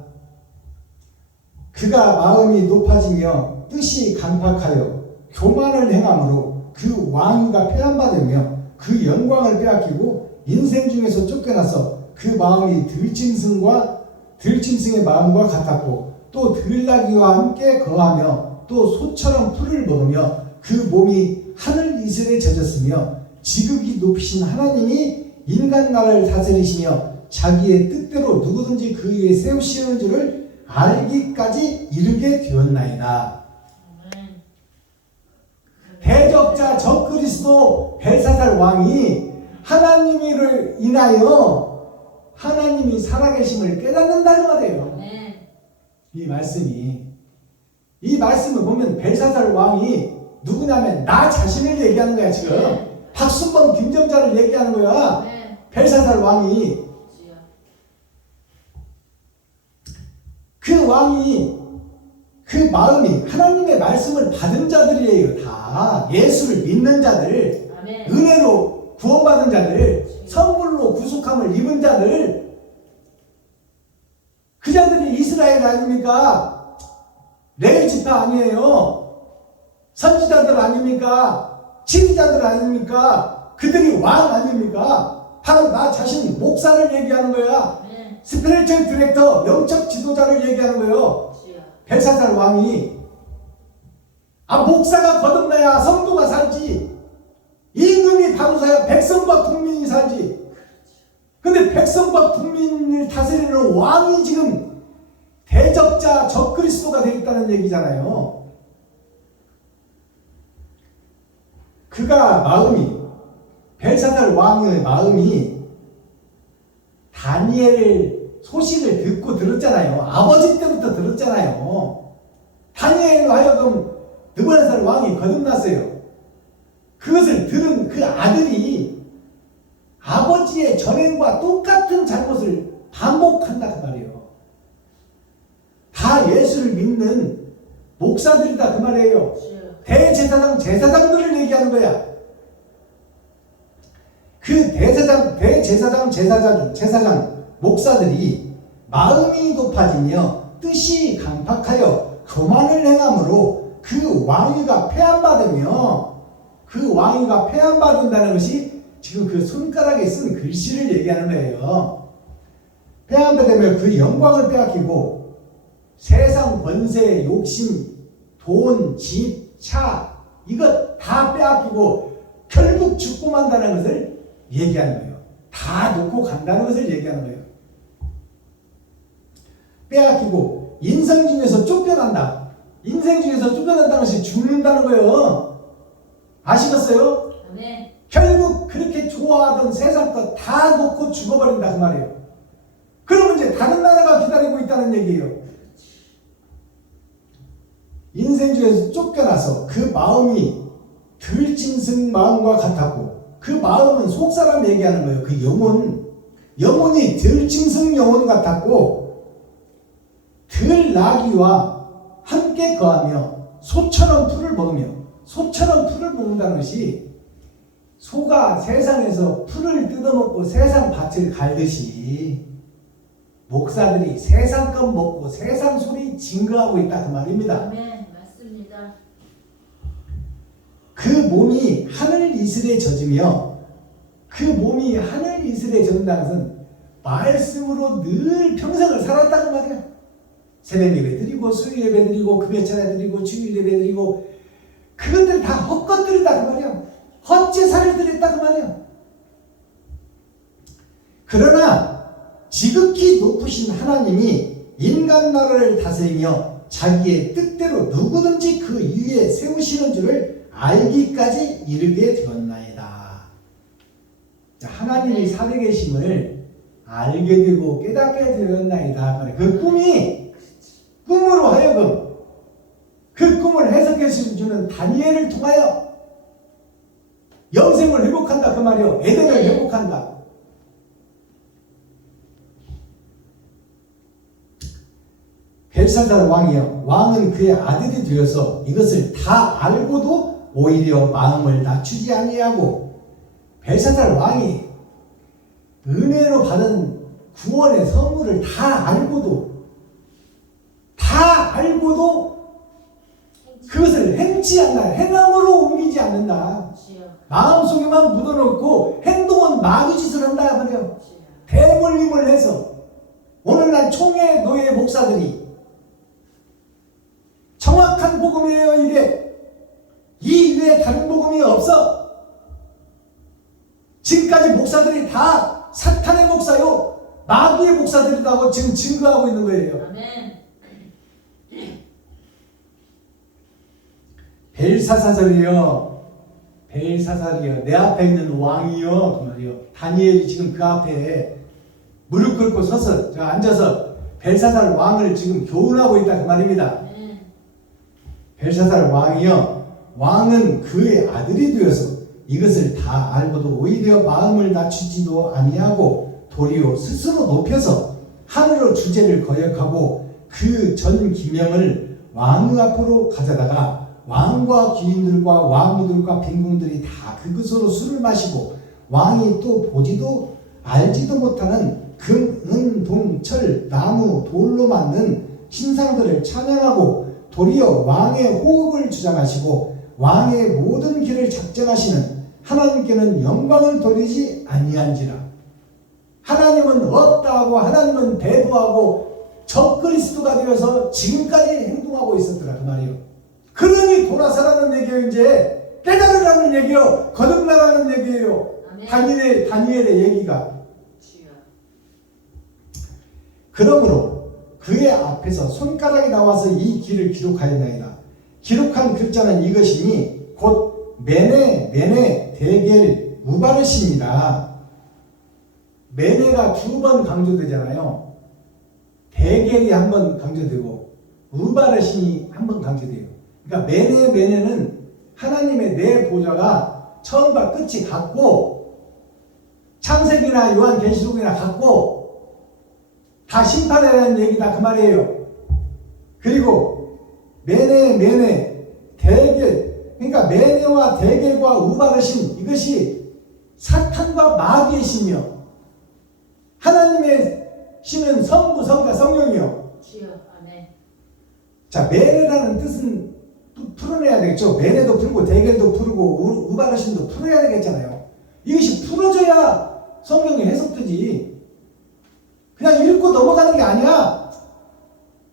그가 마음이 높아지며 뜻이 강팍하여 교만을 행함으로 그 왕위가 폐한받으며 그 영광을 빼앗기고 인생 중에서 쫓겨나서 그 마음이 들짐승의 마음과 같았고, 또 들나귀와 함께 거하며 또 소처럼 풀을 먹으며 그 몸이 하늘 이슬에 젖었으며 지극히 높이신 하나님이 인간 나라를 다스리시며 자기의 뜻대로 누구든지 그 위에 세우시는 줄을 알기까지 이르게 되었나이다. 대적자 적그리스도 벨사살 왕이 하나님을 인하여 하나님이 살아계심을 깨닫는다는 말이에요. 이 말씀을 보면 벨사살 왕이 누구냐면 나 자신을 얘기하는 거야. 지금 박순범 김정자를 얘기하는 거야. 벨사살 왕이, 그 왕이, 그 마음이 하나님의 말씀을 받은 자들이에요. 다 예수를 믿는 자들, 은혜로 구원받은 자들, 선물로 구속함을 입은 자들, 그 자들이 이스라엘 아닙니까? 레위 지파 아니에요? 선지자들 아닙니까? 지휘자들 아닙니까? 그들이 왕 아닙니까? 바로 나 자신 목사를 얘기하는 거야. 스피리추얼 디렉터, 영적 지도자를 얘기하는 거예요. 벨사살 왕이. 목사가 거듭나야 성도가 살지. 임금이 바로서야 백성과 국민이 살지. 근데 백성과 국민을 다스리는 왕이 지금 대적자 적그리스도가 되겠다는 얘기잖아요. 그가 마음이 벨사살 왕의 마음이 다니엘 소식을 듣고 들었잖아요. 아버지 때부터 들었잖아요. 다니엘로 하여금 느부갓네살 왕이 거듭났어요. 그것을 들은 그 아들이 아버지의 전행과 똑같은 잘못을 반복한다 그 말이에요. 다 예수를 믿는 목사들이다 그 말이에요. 대제사장, 제사장들을 얘기하는 거야. 그 제사장, 목사들이 마음이 높아지며 뜻이 강팍하여 교만을 행함으로 그 왕위가 폐한받는다는 것이 지금 그 손가락에 쓴 글씨를 얘기하는 거예요. 폐한받으면 그 영광을 빼앗기고 세상 권세, 욕심, 돈, 집, 차 이것 다 빼앗기고 결국 죽고 만다는 것을 얘기하는 거예요. 다 놓고 간다는 것을 얘기하는 거예요. 빼앗기고 인생 중에서 쫓겨난다. 인생 중에서 쫓겨난다는 것이 죽는다는 거예요. 아시겠어요? 네. 결국 그렇게 좋아하던 세상 것 다 놓고 죽어버린다 그 말이에요. 그러면 이제 다른 나라가 기다리고 있다는 얘기예요. 인생 중에서 쫓겨나서 그 마음이 들짐승 마음과 같았고 그 마음은 속사람 얘기하는 거예요. 그 영혼이 들짐승 영혼 같았고 들나귀와 함께 거하며 소처럼 풀을 먹는다는 것이 소가 세상에서 풀을 뜯어먹고 세상 밭을 갈듯이 목사들이 세상 것 먹고 세상 소리 증거하고 있다 그 말입니다. 네, 맞습니다. 그 몸이 하늘 이슬에 젖으며 그 몸이 하늘 이슬에 젖는다는 것은 말씀으로 늘 평생을 살았다는 말이야. 새벽 예배 드리고 수요 예배 드리고 금요 찬양 드리고 주일 예배 드리고 그것들 다 헛것들이다 그 말이야. 헛제사를 드렸다 그 말이야. 그러나 지극히 높으신 하나님이 인간 나라를 다스리며 자기의 뜻대로 누구든지 그 위에 세우시는 줄을 알기까지 이르게 되었나이다. 하나님이 살아계심을 알게 되고 깨닫게 되었나이다. 그 꿈으로 하여금 그 꿈을 해석해 주는 다니엘을 통하여 영생을 회복한다 그 말이요. 에덴을 회복한다. 벨사살 왕이요. 왕은 그의 아들이 되어서 이것을 다 알고도 오히려 마음을 낮추지 아니하고 벨사살 왕이 은혜로 받은 구원의 선물을 다 알고도 그것을 행치 않나 행함으로 옮기지 않는다. 마음속에만 묻어놓고 행동은 마귀짓을 한다 말이야. 대물림을 해서 오늘날 총회 노예 목사들이 정확한 복음이에요. 이게 이 외에 다른 복음이 없어. 지금까지 목사들이 다 사탄의 목사요 마귀의 목사들이라고 지금 증거하고 있는 거예요. 아멘. 벨사살이요 내 앞에 있는 왕이요 그 말이요. 다니엘이 지금 그 앞에 무릎 꿇고 서서 앉아서 벨사살 왕을 지금 교훈하고 있다 그 말입니다. 벨사살 왕이요 왕은 그의 아들이 되어서 이것을 다 알고도 오히려 마음을 낮추지도 아니하고 도리어 스스로 높여서 하늘로 주제를 거역하고 그 전 기명을 왕의 앞으로 가져다가 왕과 귀인들과 왕후들과 빈궁들이 다 그것으로 술을 마시고 왕이 또 보지도 알지도 못하는 금, 은, 동, 철, 나무, 돌로 만든 신상들을 찬양하고 도리어 왕의 호흡을 주장하시고 왕의 모든 길을 작정하시는 하나님께는 영광을 돌리지 아니한지라. 하나님은 없다 하고 하나님은 대부하고 적그리스도가 되어서 지금까지 행동하고 있었더라 그 말이에요. 그러니 돌아서라는 얘기예요. 이제 깨달으라는 얘기예요. 거듭나라는 얘기예요. 다니엘의 얘기가. 그러므로 그의 앞에서 손가락이 나와서 이 길을 기록하였나이다. 기록한 글자는 이것이니 곧 메네 데겔 우바르시니라. 메네가 2번 강조되잖아요. 데겔이 한 번 강조되고 우바르시니 한 번 강조돼요. 그러니까 메네는 하나님의 내 보좌가 처음과 끝이 같고 창세기나 요한계시록이나 같고 다 심판에 대한 얘기다 그 말이에요. 그리고 메네 데겔, 그러니까 메네와 데겔과 우바르신, 이것이 사탄과 마귀의 신이요, 하나님의 신은 성부, 성자, 성령이요. 주여. 아멘. 자, 메네라는 뜻은 풀어내야 되겠죠. 메네도 풀고 데겔도 풀고 우바르신도 풀어야 되겠잖아요. 이것이 풀어져야 성경이 해석되지. 그냥 읽고 넘어가는 게 아니야.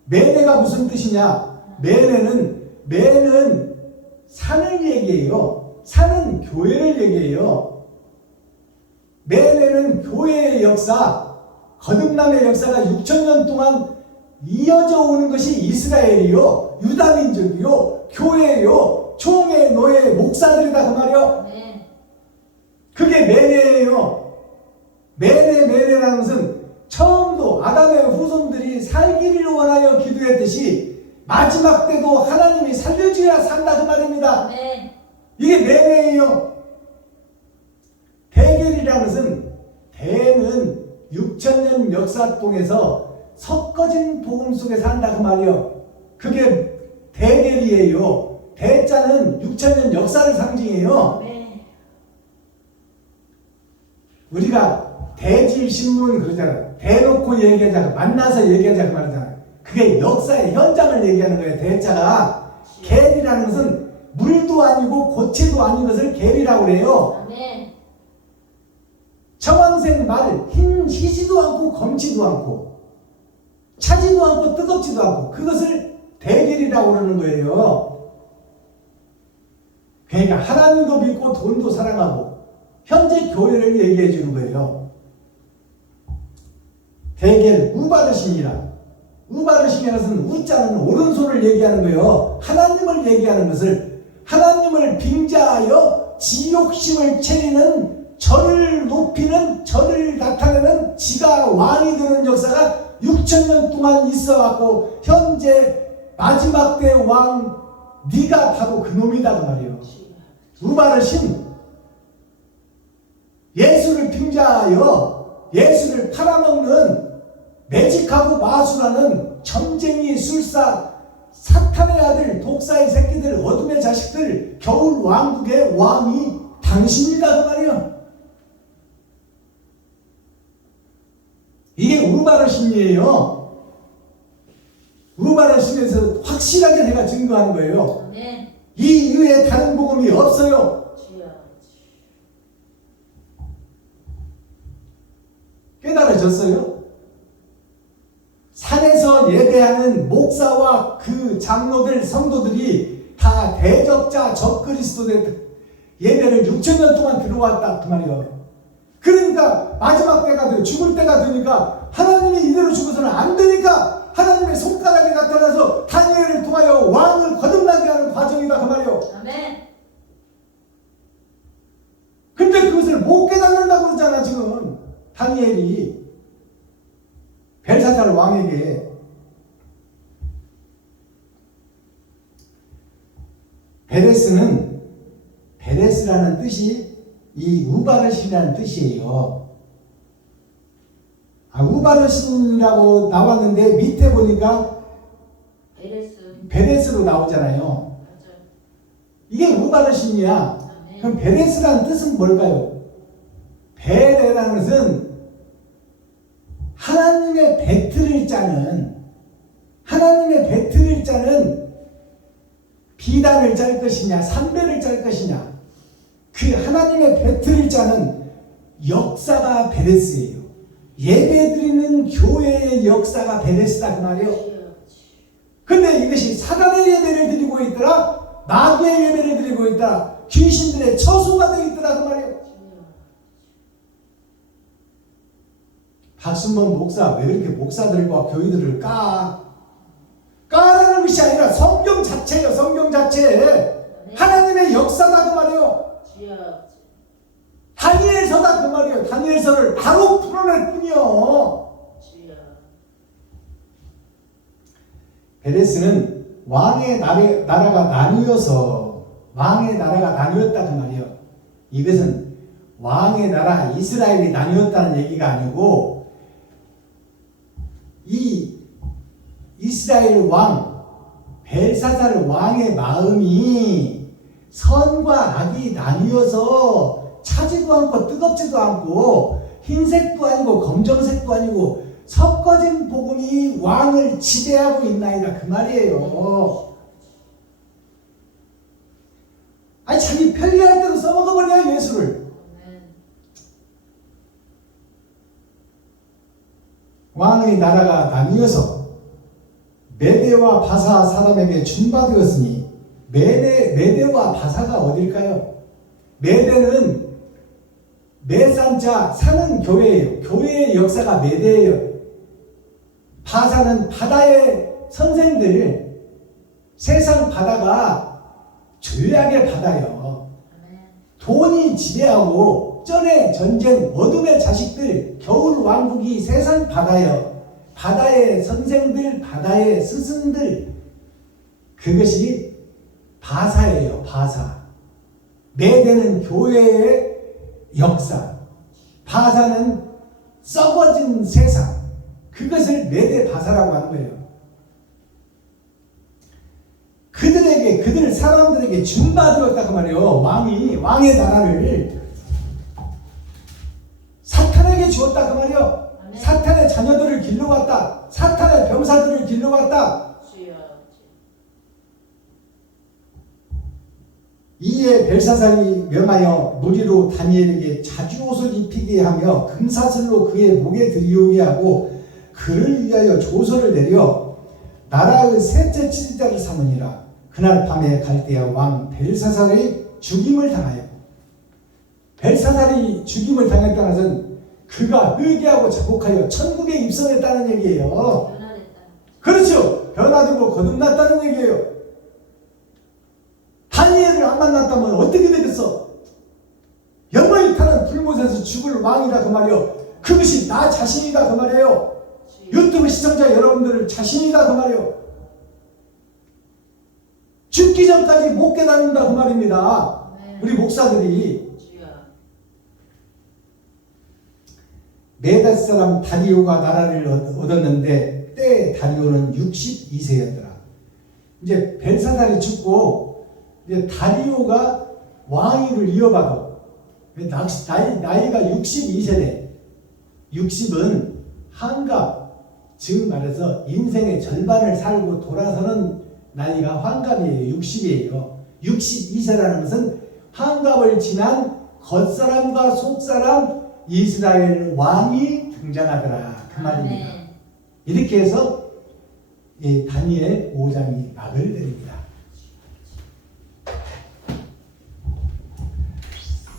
메네가 무슨 뜻이냐? 메는 산을 얘기해요. 산은 교회를 얘기해요. 메네는 교회의 역사, 거듭남의 역사가 6,000년 동안 이어져 오는 것이 이스라엘이요, 유다민족이요, 교회요, 총회, 노예, 목사들이다 그 말이요. 네. 그게 메네예요. 메네라는 것은 처음도 아담의 후손들이 살기를 원하여 기도했듯이 마지막 때도 하나님이 살려줘야 산다 그 말입니다. 네. 이게 메네예요. 데겔이라는 것은, 대는 6,000년 역사 통해서 섞어진 복음 속에 산다 그 말이요. 그게 데겔이에요. 대자는 6,000년 역사를 상징해요. 네. 우리가 대질신문 그러잖아요. 대놓고 얘기하자, 만나서 얘기하자 그 말이잖아요. 그게 역사의 현장을 얘기하는 거예요. 대자가. 겔이라는 것은 물도 아니고 고체도 아닌 것을 겔이라고 그래요. 아멘. 정황생 말, 희지도 않고 검지도 않고 차지도 않고 뜨겁지도 않고, 그것을 대결이라고 그러는 거예요. 그러니까 하나님도 믿고 돈도 사랑하고 현재 교회를 얘기해 주는 거예요. 대결 우바르신이라. 우바르신이라는 것은 우자는 오른손을 얘기하는 거예요. 하나님을 얘기하는 것을, 하나님을 빙자하여 지욕심을 채리는, 저를 높이는, 저를 나타내는, 지가 왕이 되는 역사가 6,000년 동안 있어왔고 현재 마지막 때 왕 네가 바로 그놈이다 그 말이에요. 우바르신, 예수를 빙자하여 예수를 팔아먹는, 매직하고 마술하는 점쟁이, 술사, 사탄의 아들, 독사의 새끼들, 어둠의 자식들, 겨울 왕국의 왕이 당신이다 그 말이에요. 이게 우바르신이에요. 우바르신에서 확실하게 내가 증거하는 거예요. 아멘. 이 이외에 다른 복음이 없어요. 주여. 깨달아졌어요? 산에서 예배하는 목사와 그 장로들, 성도들이 다 대적자 적그리스도의 예배를 6,000년 동안 들어왔다 그 말이에요. 그러니까 마지막 때가 되고 죽을 때가 되니까, 하나님이 이대로 죽어서는 안 되니까 하나님의 손가락이 나타나서 다니엘을 통하여 왕을 거듭나게 하는 과정이다 그 말이에요. 아멘. 근데 그것을 못 깨닫는다고 그러잖아 지금 다니엘이 벨사살 왕에게. 베레스라는 뜻이 이 우바르신이라는 뜻이에요. 우바르신이라고 나왔는데 밑에 보니까 베레스로 나오잖아요. 맞아요. 이게 우바르신이야. 아멘. 그럼 베레스라는 뜻은 뭘까요? 베레라는 것은 하나님의 배틀을 짜는, 하나님의 배틀을 짜는, 비단을 짤 것이냐 삼배를 짤 것이냐, 그 하나님의 배틀을 짜는 역사가 베레스예요. 예배드리는 교회의 역사가 베레스다 그 말이에요. 근데 이것이 사단의 예배를 드리고 있더라, 마귀의 예배를 드리고 있더라, 귀신들의 처소가 되어 있더라 그 말이에요. 박순범 목사 왜 그렇게 목사들과 교회들을 까라는 것이 아니라 성경 자체예요. 성경 자체. 하나님의 역사다 그 말이에요. 다니엘서다 그 말이에요. 다니엘서를 바로 풀어낼 뿐이요. 베레스는 왕의 나라가 나뉘었다 그 말이에요. 이것은 왕의 나라 이스라엘이 나뉘었다는 얘기가 아니고 이 이스라엘 왕 벨사살 왕의 마음이 선과 악이 나뉘어서 차지도 않고 뜨겁지도 않고 흰색도 아니고 검정색도 아니고 섞어진 복음이 왕을 지배하고 있나이다 그 말이에요. 아니 자기 편리할 대로 써먹어버려요 예수를. 왕의 나라가 나뉘어서 메대와 바사 사람에게 준바되었으니 메대와 바사가 어딜까요? 메대는 메산자 사는 교회예요. 교회의 역사가 메대예요. 바사는 바다의 선생들, 세상 바다가 죄악의 바다예요. 돈이 지배하고 전의 전쟁, 어둠의 자식들, 겨울 왕국이 세상 바다예요. 바다의 선생들, 바다의 스승들, 그것이 바사예요. 바사. 메대는 교회의 역사, 바사는 썩어진 세상, 그것을 메대 바사라고 하는 거예요. 그들 사람들에게 준바되었다 그 말이에요. 왕의 나라를 사탄에게 주었다 그 말이에요. 사탄의 자녀들을 길러왔다. 사탄의 병사들을 길러왔다. 이에 벨사살이 명하여 무리로 다니엘에게 자주옷을 입히게 하며 금사슬로 그의 목에 들이오게 하고 그를 위하여 조서를 내려 나라의 셋째 7일자를 삼으니라. 그날 밤에 갈대아 왕 벨사살이 죽임을 당하여, 벨사살이 죽임을 당했다는 것은 그가 회개하고 자복하여 천국에 입성했다는 얘기예요. 그렇죠. 변화되고 거듭났다는 얘기예요. 다니엘을 안 만났다면 어떻게 되겠어? 영광이 타는 불못에서 죽을 왕이다 그 말이에요. 그것이 나 자신이다 그 말이에요. 유튜브 시청자 여러분들 자신이다 그 말이에요. 죽기 전까지 못 깨닫는다 그 말입니다. 우리 목사들이. 메대 사람 다리오가 나라를 얻었는데 때 다리오는 62세였더라. 이제 벨사살이 죽고 이제 다리오가 왕위를 이어받아. 나이가 62세래. 60은 환갑, 즉 말해서 인생의 절반을 살고 돌아서는 나이가 환갑이에요. 60이에요. 62세라는 것은 환갑을 지난 겉사람과 속사람 이스라엘 왕이 등장하더라 그 말입니다. 이렇게 해서 이 다니엘 5장이 막을 내립니다.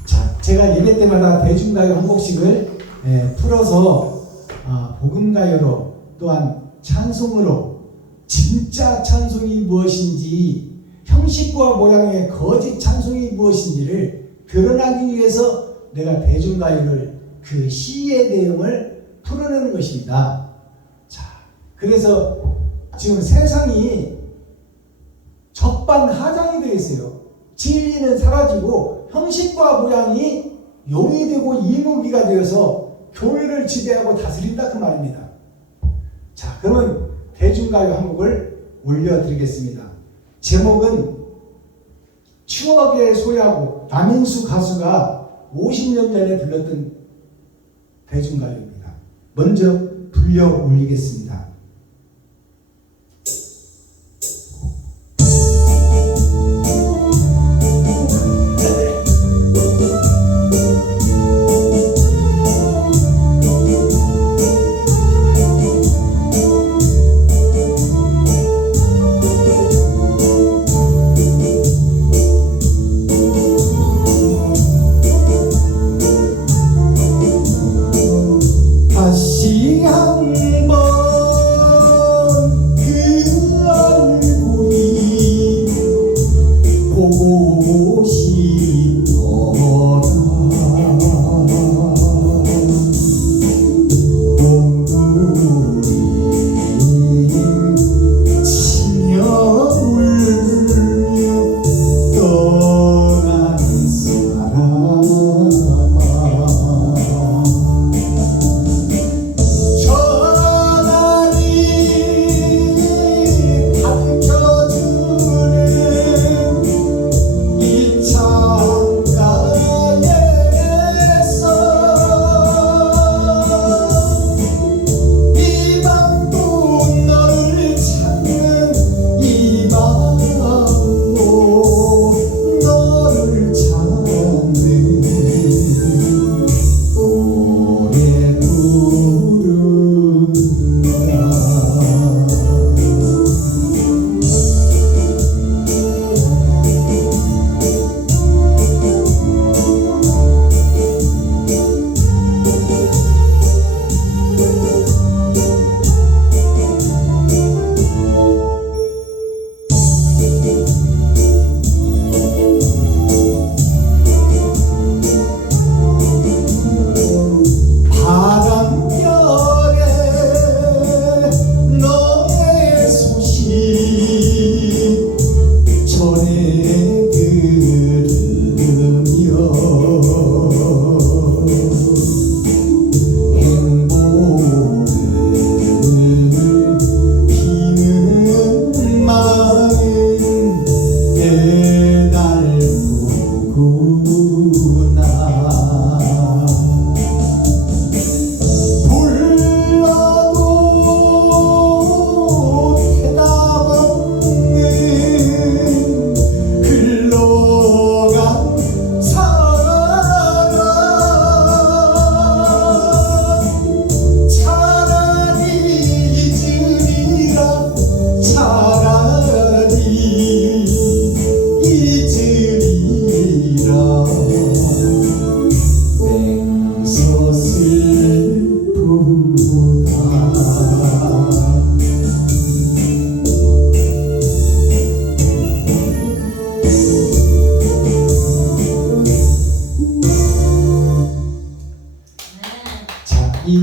자, 제가 예배 때마다 대중가요 한 곡씩을 풀어서 복음가요로 또한 찬송으로 진짜 찬송이 무엇인지, 형식과 모양의 거짓 찬송이 무엇인지를 드러나기 위해서 내가 대중가요를 그 시의 내용을 풀어내는 것입니다. 자, 그래서 지금 세상이 적반하장이 되어 있어요. 진리는 사라지고 형식과 모양이 용이 되고 이무기가 되어서 교회를 지배하고 다스린다 그 말입니다. 자, 그러면 대중가요 한 곡을 올려드리겠습니다. 제목은 추억의 소야곡, 남인수 가수가 50년 전에 불렀던 대중가요입니다. 먼저 불려 올리겠습니다. 다시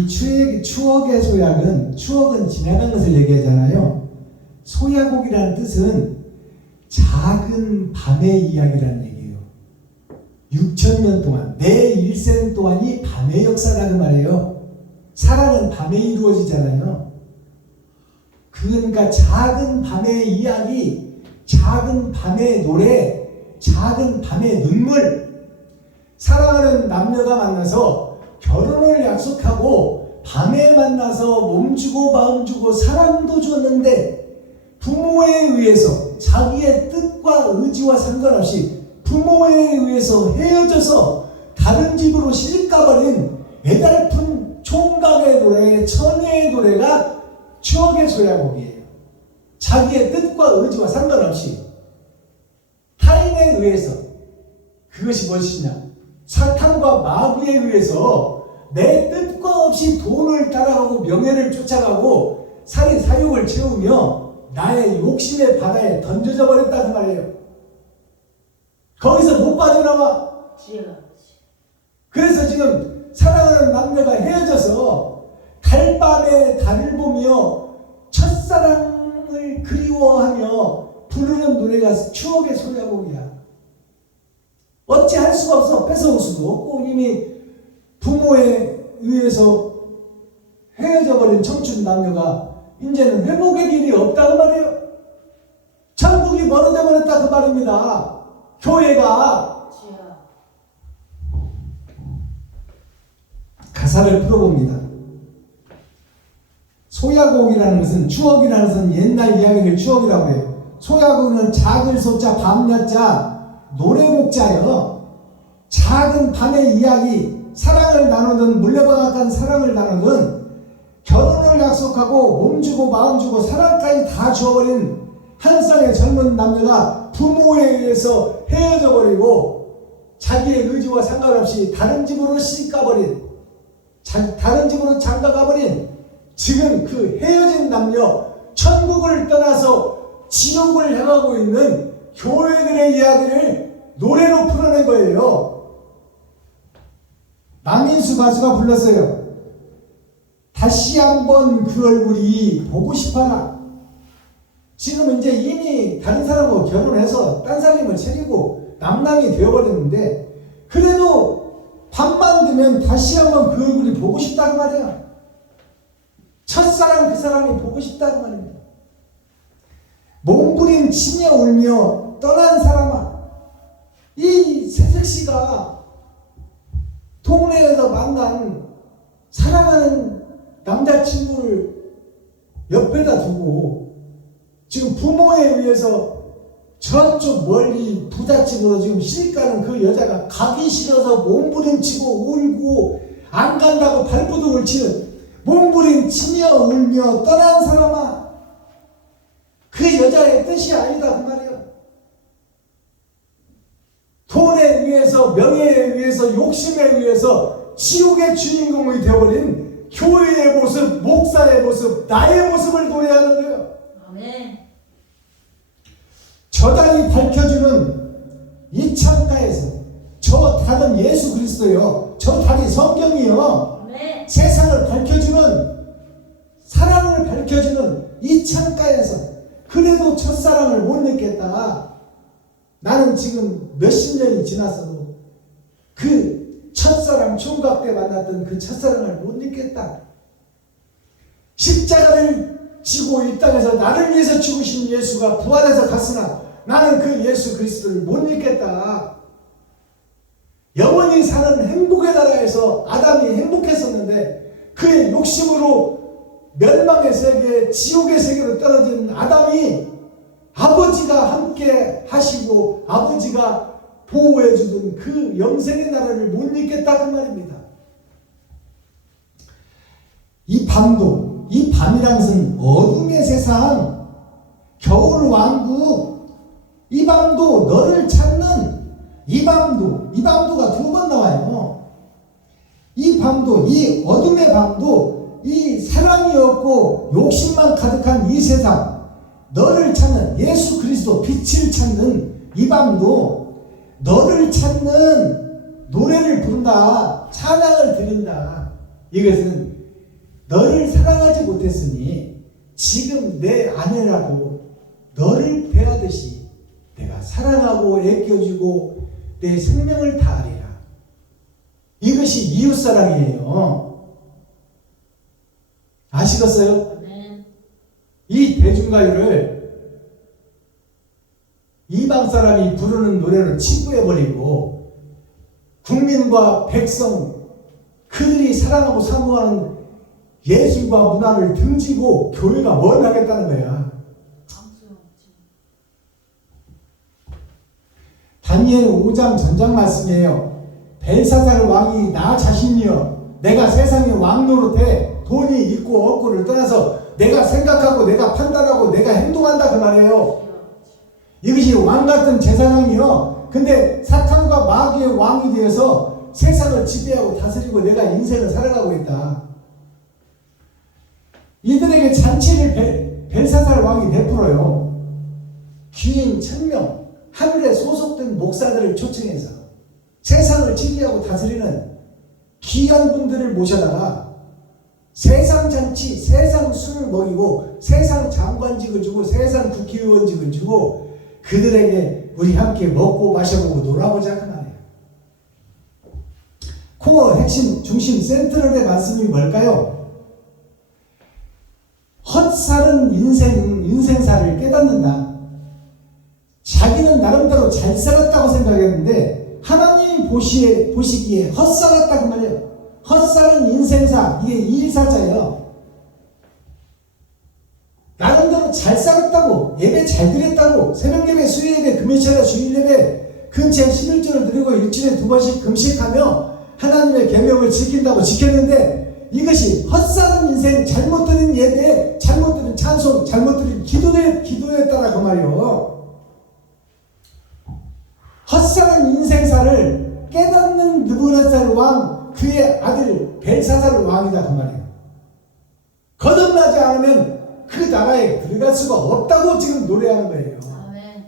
이 추억의 소약은, 추억은 지나간 것을 얘기하잖아요. 소야곡이라는 뜻은 작은 밤의 이야기라는 얘기예요. 6,000년 동안, 내 일생 동안이 밤의 역사라는 말이에요. 사랑은 밤에 이루어지잖아요. 그러니까 작은 밤의 이야기, 작은 밤의 노래, 작은 밤의 눈물, 사랑하는 남녀가 만나서 결혼을 약속하고 밤에 만나서 몸 주고 마음 주고 사랑도 줬는데 부모에 의해서 자기의 뜻과 의지와 상관없이 부모에 의해서 헤어져서 다른 집으로 실가버린 애달픈 총각의 노래, 처녀의 노래가 추억의 소야곡이에요. 자기의 뜻과 의지와 상관없이 타인에 의해서, 그것이 무엇이냐? 사탄과 마귀에 의해서 내 뜻과 없이 돈을 따라가고 명예를 쫓아가고 살인 사욕을 채우며 나의 욕심의 바다에 던져져 버렸다는 말이에요. 거기서 못 빠져나와. 그래서 지금 사랑하는 남녀가 헤어져서 달밤에 달을 보며 첫사랑을 그리워하며 부르는 노래가 추억의 소야곡이야. 어찌할 수가 없어. 뺏어올 수도 없고 이미 부모에 의해서 헤어져 버린 청춘 남녀가 이제는 회복의 길이 없다고 말이에요. 천국이 멀어져 버렸다 그 말입니다. 교회가. 가사를 풀어봅니다. 소야곡이라는 것은, 추억이라는 것은 옛날 이야기를 추억이라고 해요. 소야곡은 작을 소자 밤야자 노래곡자요. 작은 밤의 이야기, 사랑을 나누든 물려받았던 사랑을 나누든 결혼을 약속하고 몸 주고 마음 주고 사랑까지 다 주어버린 한 쌍의 젊은 남녀가 부모에 의해서 헤어져 버리고 자기의 의지와 상관없이 다른 집으로 씻가버린, 다른 집으로 장가가버린, 지금 그 헤어진 남녀 천국을 떠나서 지옥을 향하고 있는 교회들의 이야기를 노래로 풀어낸 거예요. 남인수 가수가 불렀어요. 다시 한번 그 얼굴이 보고 싶어라. 지금 이제 이미 다른 사람하고 결혼해서 딴 사람을 차리고 남남이 되어버렸는데 그래도 밤만 되면 다시 한번 그 얼굴이 보고 싶다는 말이야. 첫사랑 그 사람이 보고 싶다는 말입니다. 몸부림치며 울며 떠난 사람아, 이 새색시가 동네에서 만난 사랑하는 남자친구를 옆에다 두고 지금 부모에 의해서 저쪽 멀리 부잣집으로 지금 실가는 그 여자가 가기 싫어서 몸부림치고 울고 안 간다고 발부둥을 치는, 몸부림치며 울며 떠난 사람아, 그 여자의 뜻이 아니다 그 말이에요. 돈에 의해서, 명예에 의해서, 욕심에 의해서 지옥의 주인공이 되어버린 교회의 모습, 목사의 모습, 나의 모습을 노래하는 거예요. 아멘. 저 달이 밝혀주는 이 창가에서 저 달은 예수 그리스도요. 저 달이 성경이요. 아멘. 세상을 밝혀주는, 사랑을 밝혀주는 이 창가에서 그래도 첫사랑을 못 잊겠다. 나는 지금 몇십 년이 지났어도 그 첫사랑, 총각 때 만났던 그 첫사랑을 못 잊겠다. 십자가를 지고 이 땅에서 나를 위해서 죽으신 예수가 부활해서 갔으나 나는 그 예수 그리스도를 못 잊겠다. 영원히 사는 행복의 나라에서 아담이 행복했었는데 그의 욕심으로 멸망의 세계, 지옥의 세계로 떨어진 아담이 아버지가 함께 하시고 아버지가 보호해 주던 그 영생의 나라를 못 잊겠다 그 말입니다. 이 밤도, 이 밤이란 것은 어둠의 세상, 겨울 왕국, 이 밤도 너를 찾는 이 밤도가 두 번 나와요. 이 밤도, 이 어둠의 밤도, 이 사랑이 없고 욕심만 가득한 이 세상, 너를 찾는 예수 그리스도 빛을 찾는 이 밤도 너를 찾는 노래를 부른다, 찬양을 드린다. 이것은 너를 사랑하지 못했으니 지금 내 아내라고 너를 대하듯이 내가 사랑하고 애껴주고 내 생명을 다하리라. 이것이 이웃사랑이에요. 아시겠어요? 네. 이 대중가요를 이방 사람이 부르는 노래로 치부해버리고 국민과 백성 그들이 사랑하고 사모하는 예술과 문화를 등지고 교회가 뭘 하겠다는 거야. 다니엘 5장 전장 말씀이에요. 벨사살 왕이 나 자신이여 내가 세상의 왕 노릇해 돈이 있고 없고를 떠나서 내가 생각하고 내가 판단하고 내가 행동한다 그 말이에요. 이것이 왕 같은 제사장이요. 근데 사탄과 마귀의 왕이 되어서 세상을 지배하고 다스리고 내가 인생을 살아가고 있다. 이들에게 잔치를 벨사살 왕이 베풀어요. 귀인 1000명 하늘에 소속된 목사들을 초청해서 세상을 지배하고 다스리는 귀한 분들을 모셔다가 세상 잔치, 세상 술을 먹이고 세상 장관직을 주고 세상 국회의원직을 주고 그들에게 우리 함께 먹고 마셔보고 놀아보자 그 말이에요. 코어 핵심 중심 센트럴의 말씀이 뭘까요? 헛살은 인생사를 깨닫는다. 자기는 나름대로 잘 살았다고 생각했는데 하나님이 보시기에 헛살았다 그 말이에요. 헛살은 인생사, 이게 이일사자예요. 나름대로 잘 살았다고, 예배 잘 드렸다고, 새벽예배, 수요예배, 금요일에 주일예배 근처에 11조를 드리고 일주일에 2번씩 금식하며 하나님의 계명을 지킨다고 지켰는데 이것이 헛살은 인생, 잘못 드린 예배, 잘못 드린 찬송, 잘못 드린 기도였다라 그 말이에요. 헛살은 인생사를 깨닫는 느부갓네살 왕 그의 아들 벨사살 왕이다 그 말이에요. 거듭나지 않으면 그 나라에 들어갈 수가 없다고 지금 노래하는 거예요. 아멘.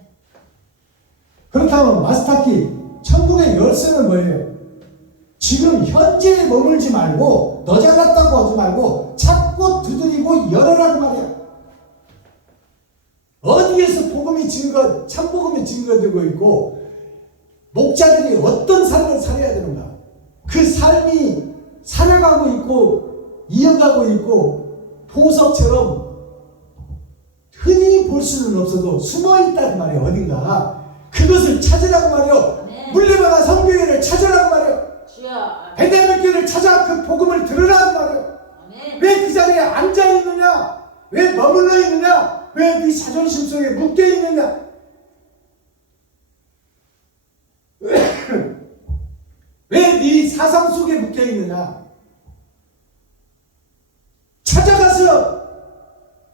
그렇다면 마스터키 천국의 열쇠는 뭐예요? 지금 현재에 머물지 말고 너 잘났다고 하지 말고 찾고 두드리고 열어라 그 말이야. 어디에서 복음이 참복음이 증거되고 있고 목자들이 어떤 삶을 살아야 되는가? 그 삶이 살아가고 있고 이어가고 있고 보석처럼 흔히 볼 수는 없어도 숨어있다 그 말이에요. 어딘가 그것을 찾으라고 말이요. 물레방아 성교회를 찾으라고 말이요. 베냐민교회를 찾아 그 복음을 들으라고 말이요. 왜 그 자리에 앉아있느냐? 왜 머물러 있느냐? 왜 네 자존심 속에 묶여있느냐? 왜 네 사상 속에 묶여있느냐? 찾아가서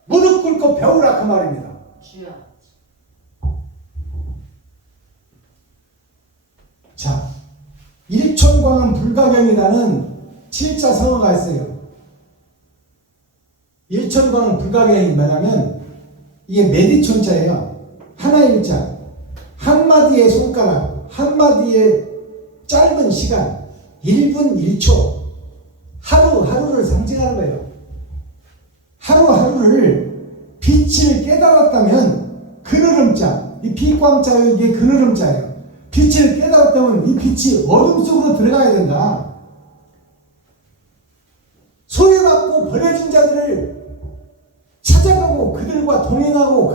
무릎 꿇고 배우라 그 말입니다. 자, 일천광은 불가경이라는 7자 성어가 있어요. 일천광은 불가경이 뭐냐면 이게 메디촌자예요. 하나의 일자, 한마디의 손가락, 한마디의 짧은 시간, 1분 1초, 하루하루를 상징하는 거예요. 하루하루를 빛을 깨달았다면 그느름자, 이 빛광자에게 그느름자예요. 빛을 깨달았다면 이 빛이 어둠 속으로 들어가야 된다. 소외받고 버려진 자들을 찾아가고 그들과 동행하고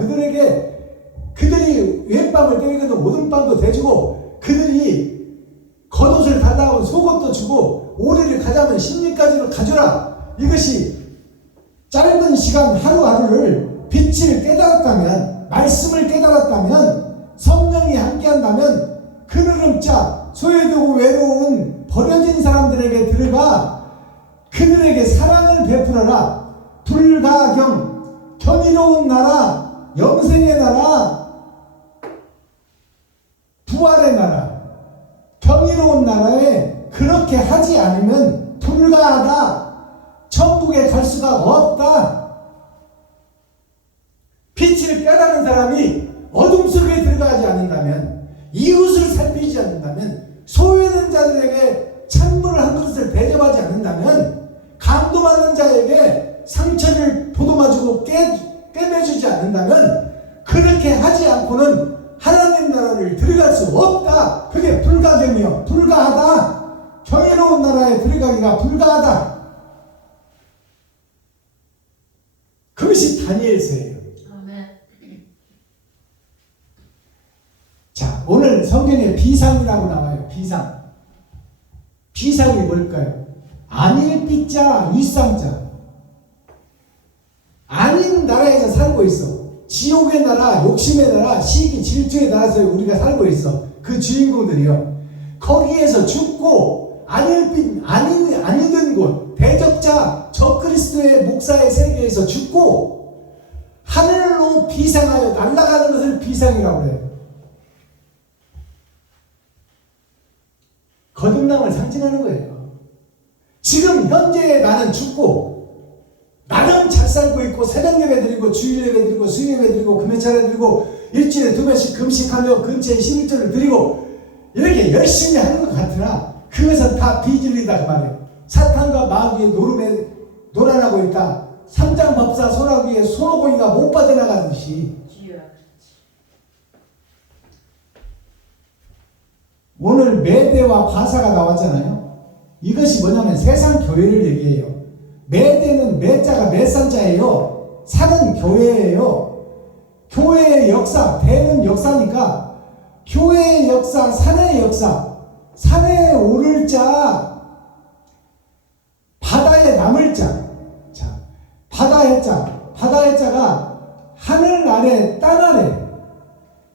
그들이 왼밤을 때리거든 오른밤도 대주고 그들이 겉옷을 달라고 속옷도 주고 오리를 가자면 십리까지로 가져라. 이것이 짧은 시간 하루하루를 빛을 깨달았다면 말씀을 깨달았다면 성령이 함께한다면 그느름자 소외되고 외로운 버려진 사람들에게 들어가 그들에게 사랑을 베풀어라. 불가경 경이로운 나라 영생의 나라 부활의 나라 경이로운 나라에 그렇게 하지 않으면 불가하다. 천국에 갈 수가 없다. 빛을 깨달은 사람이 어둠 속에 들어가지 않는다면 이웃을 살피지 않는다면 소외된 자들에게 찬물을 한 그릇을 대접하지 않는다면 강도받는 자 자에게 상처를 보듬어주고 꿰매주지 않는다면 그렇게 하지 않고는 하나님 나라를 들어갈 수 없다. 그게 불가경이요. 불가하다. 경이로운 나라에 들어가기가 불가하다. 그것이 다니엘서예요. 아멘. 자, 오늘 성경에 비상이라고 나와요. 비상. 비상이 뭘까요? 아닐 삐자 윗상자. 아닌 나라에서 살고 있어. 지옥의 나라, 욕심의 나라, 시기, 질투의 나라에서 우리가 살고 있어. 그 주인공들이요. 거기에서 죽고 아니던 곳, 대적자, 적그리스도의 목사의 세계에서 죽고 하늘로 비상하여 날아가는 것을 비상이라고 해요. 거듭남을 상징하는 거예요. 지금 현재의 나는 죽고 나는 잘 살고 있고 새벽 예배 드리고 주일 예배 드리고 수요 예배 드리고 금요 차례 드리고 일주일에 2번씩 금식하며 근처에 11조를 드리고 이렇게 열심히 하는 것 같으나 그것은 다 비진리다 그 말이에요. 사탄과 마귀의 노름에 놀아나고 있다. 삼장법사 소나기에 소노고기가 못 빠져나가듯이 오늘 메대와 바사가 나왔잖아요. 이것이 뭐냐면 세상 교회를 얘기해요. 메대는 메자가 메산자예요. 산은 교회예요. 교회의 역사, 대는 역사니까 교회의 역사, 산의 역사, 산에 오를 자, 바다에 남을 자. 자, 바다의 자가 하늘 아래, 땅 아래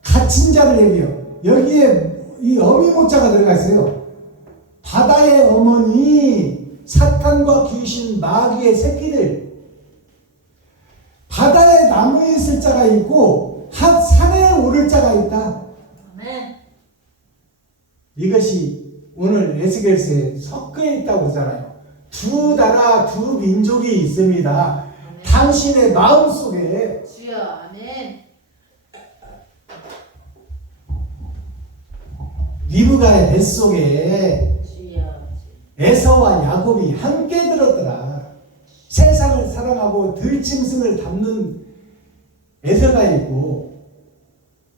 갇힌 자를 얘기해요. 여기에 이 어미모자가 들어가 있어요. 바다의 어머니, 사탄과 귀신, 마귀의 새끼들. 바다에 남아 있을 자가 있고 산에 오를 자가 있다. 아멘. 이것이 오늘 에스겔서에 섞여 있다고 그러잖아요. 두 나라, 두 민족이 있습니다. 당신의 마음속에. 주여. 아멘. 리브가의 뱃속에 주여. 에서와 야곱이 함께 들었더라. 세상을 사랑하고 들짐승을 담는 에서가 있고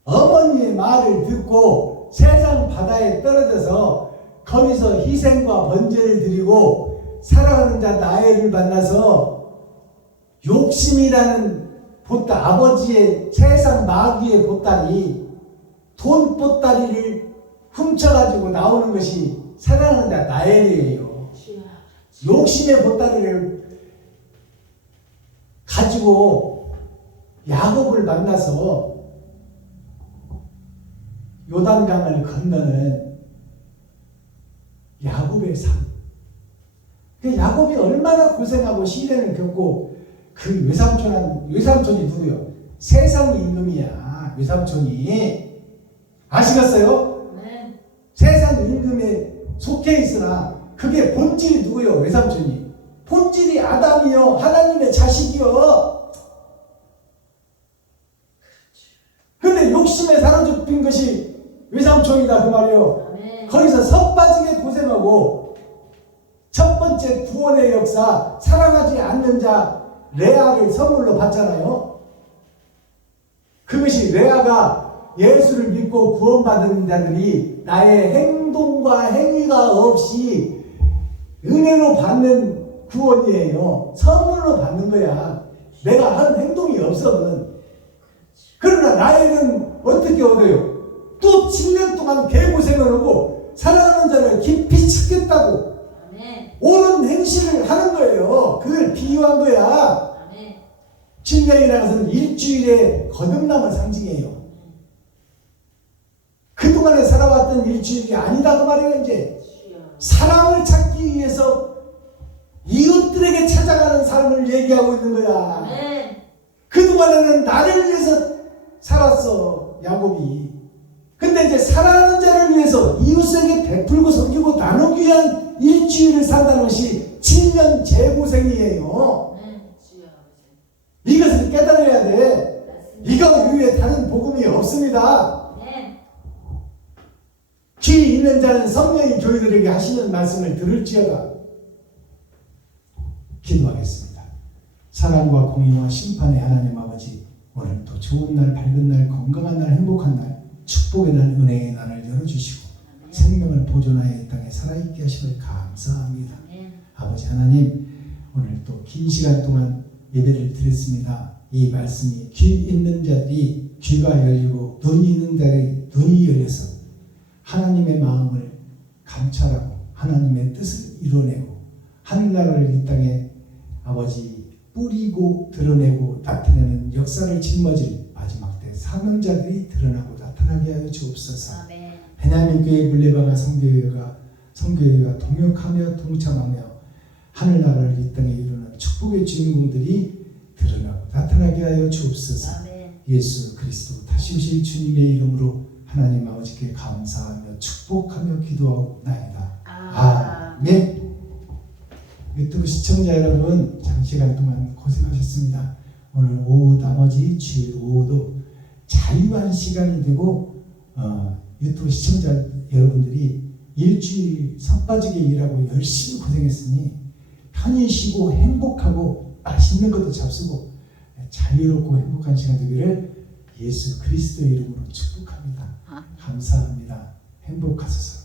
어머니의 말을 듣고 세상 바다에 떨어져서 거기서 희생과 번제를 드리고 사랑하는 자 나엘을 만나서 욕심이라는 보따, 아버지의 세상 마귀의 보따리, 돈 보따리를 훔쳐가지고 나오는 것이 사랑하는 자 나엘이에요. 욕심의 보따리를 가지고 야곱을 만나서 요단강을 건너는 야곱의 삶. 그 야곱이 얼마나 고생하고 시련을 겪고 그 외삼촌이 누구요? 세상 임금이야. 외삼촌이 아시겠어요? 네. 세상 임금에 속해 있으나 그게 본질이 누구요? 외삼촌이. 본질이 아담이요. 하나님의 자식이요. 근데 욕심에 사로잡힌 것이 외삼촌이다 그 말이요. 아멘. 거기서 섭빠지게 고생하고 첫 번째 구원의 역사, 사랑하지 않는 자 레아를 선물로 받잖아요. 그것이 레아가 예수를 믿고 구원받은 자들이 나의 행동과 행위가 없이 은혜로 받는 구원이에요. 선물로 받는 거야. 내가 한 행동이 없으면. 그러나 나에는 어떻게 얻어요? 또 7년 동안 개고생을 하고 사랑하는 자를 깊이 찾겠다고 아멘. 옳은 행실을 하는 거예요. 그걸 비유한 거야. 아멘. 7년이라는 것은 일주일의 거듭남을 상징해요. 그동안에 살아왔던 일주일이 아니다 그 말이에요. 이제 주여. 사랑을 찾기 위해서 이웃들에게 찾아가는 삶을 얘기하고 있는 거야. 아멘. 그동안에는 나를 위해서 살았어 야곱이. 근데 이제 사랑하는 자를 위해서 이웃에게 베풀고 섬기고 나누기 위한 일주일을 산다는 것이 7년 재고생이에요. 아멘. 주여. 이것을 깨달아야 돼. 맞습니다. 이거 이외에 다른 복음이 없습니다. 아멘. 귀 있는 자는 성령이 교회들에게 하시는 말씀을 들을지어다. 기도하겠습니다. 사랑과 공의와 심판의 하나님 아버지, 오늘도 좋은 날, 밝은 날, 건강한 날, 행복한 날, 축복의 날, 은혜의 날을 열어주시고 생명을 보존하여 이 땅에 살아있게 하심을 감사합니다. 아멘. 아버지 하나님, 오늘 또 긴 시간 동안 예배를 드렸습니다. 이 말씀이 귀 있는 자들이 귀가 열리고 눈이 있는 자들이 눈이 열려서 하나님의 마음을 감찰하고 하나님의 뜻을 이뤄내고 하늘나라를 이 땅에 아버지 뿌리고 드러내고 나타내는 역사를 짊어질 마지막 때 사명자들이 드러나고 나타나게 하여 주옵소서. 아멘. 베냐민 교회 물레방아 성교회가 동역하며 동참하며 하늘나라를 이 땅에 이루는 축복의 주인공들이 드러나고 나타나게 하여 주옵소서. 아멘. 예수 그리스도 다시 오실 주님의 이름으로 하나님 아버지께 감사하며 축복하며 기도하옵나이다. 아멘. 유튜브 시청자 여러분, 장시간 동안 고생하셨습니다. 오늘 오후 나머지 주일 오후도 자유한 시간이 되고 유튜브 시청자 여러분들이 일주일 삿빠지게 일하고 열심히 고생했으니 편히 쉬고 행복하고 맛있는 것도 잡수고 자유롭고 행복한 시간 되기를 예수 그리스도의 이름으로 축복합니다. 감사합니다. 행복하소서.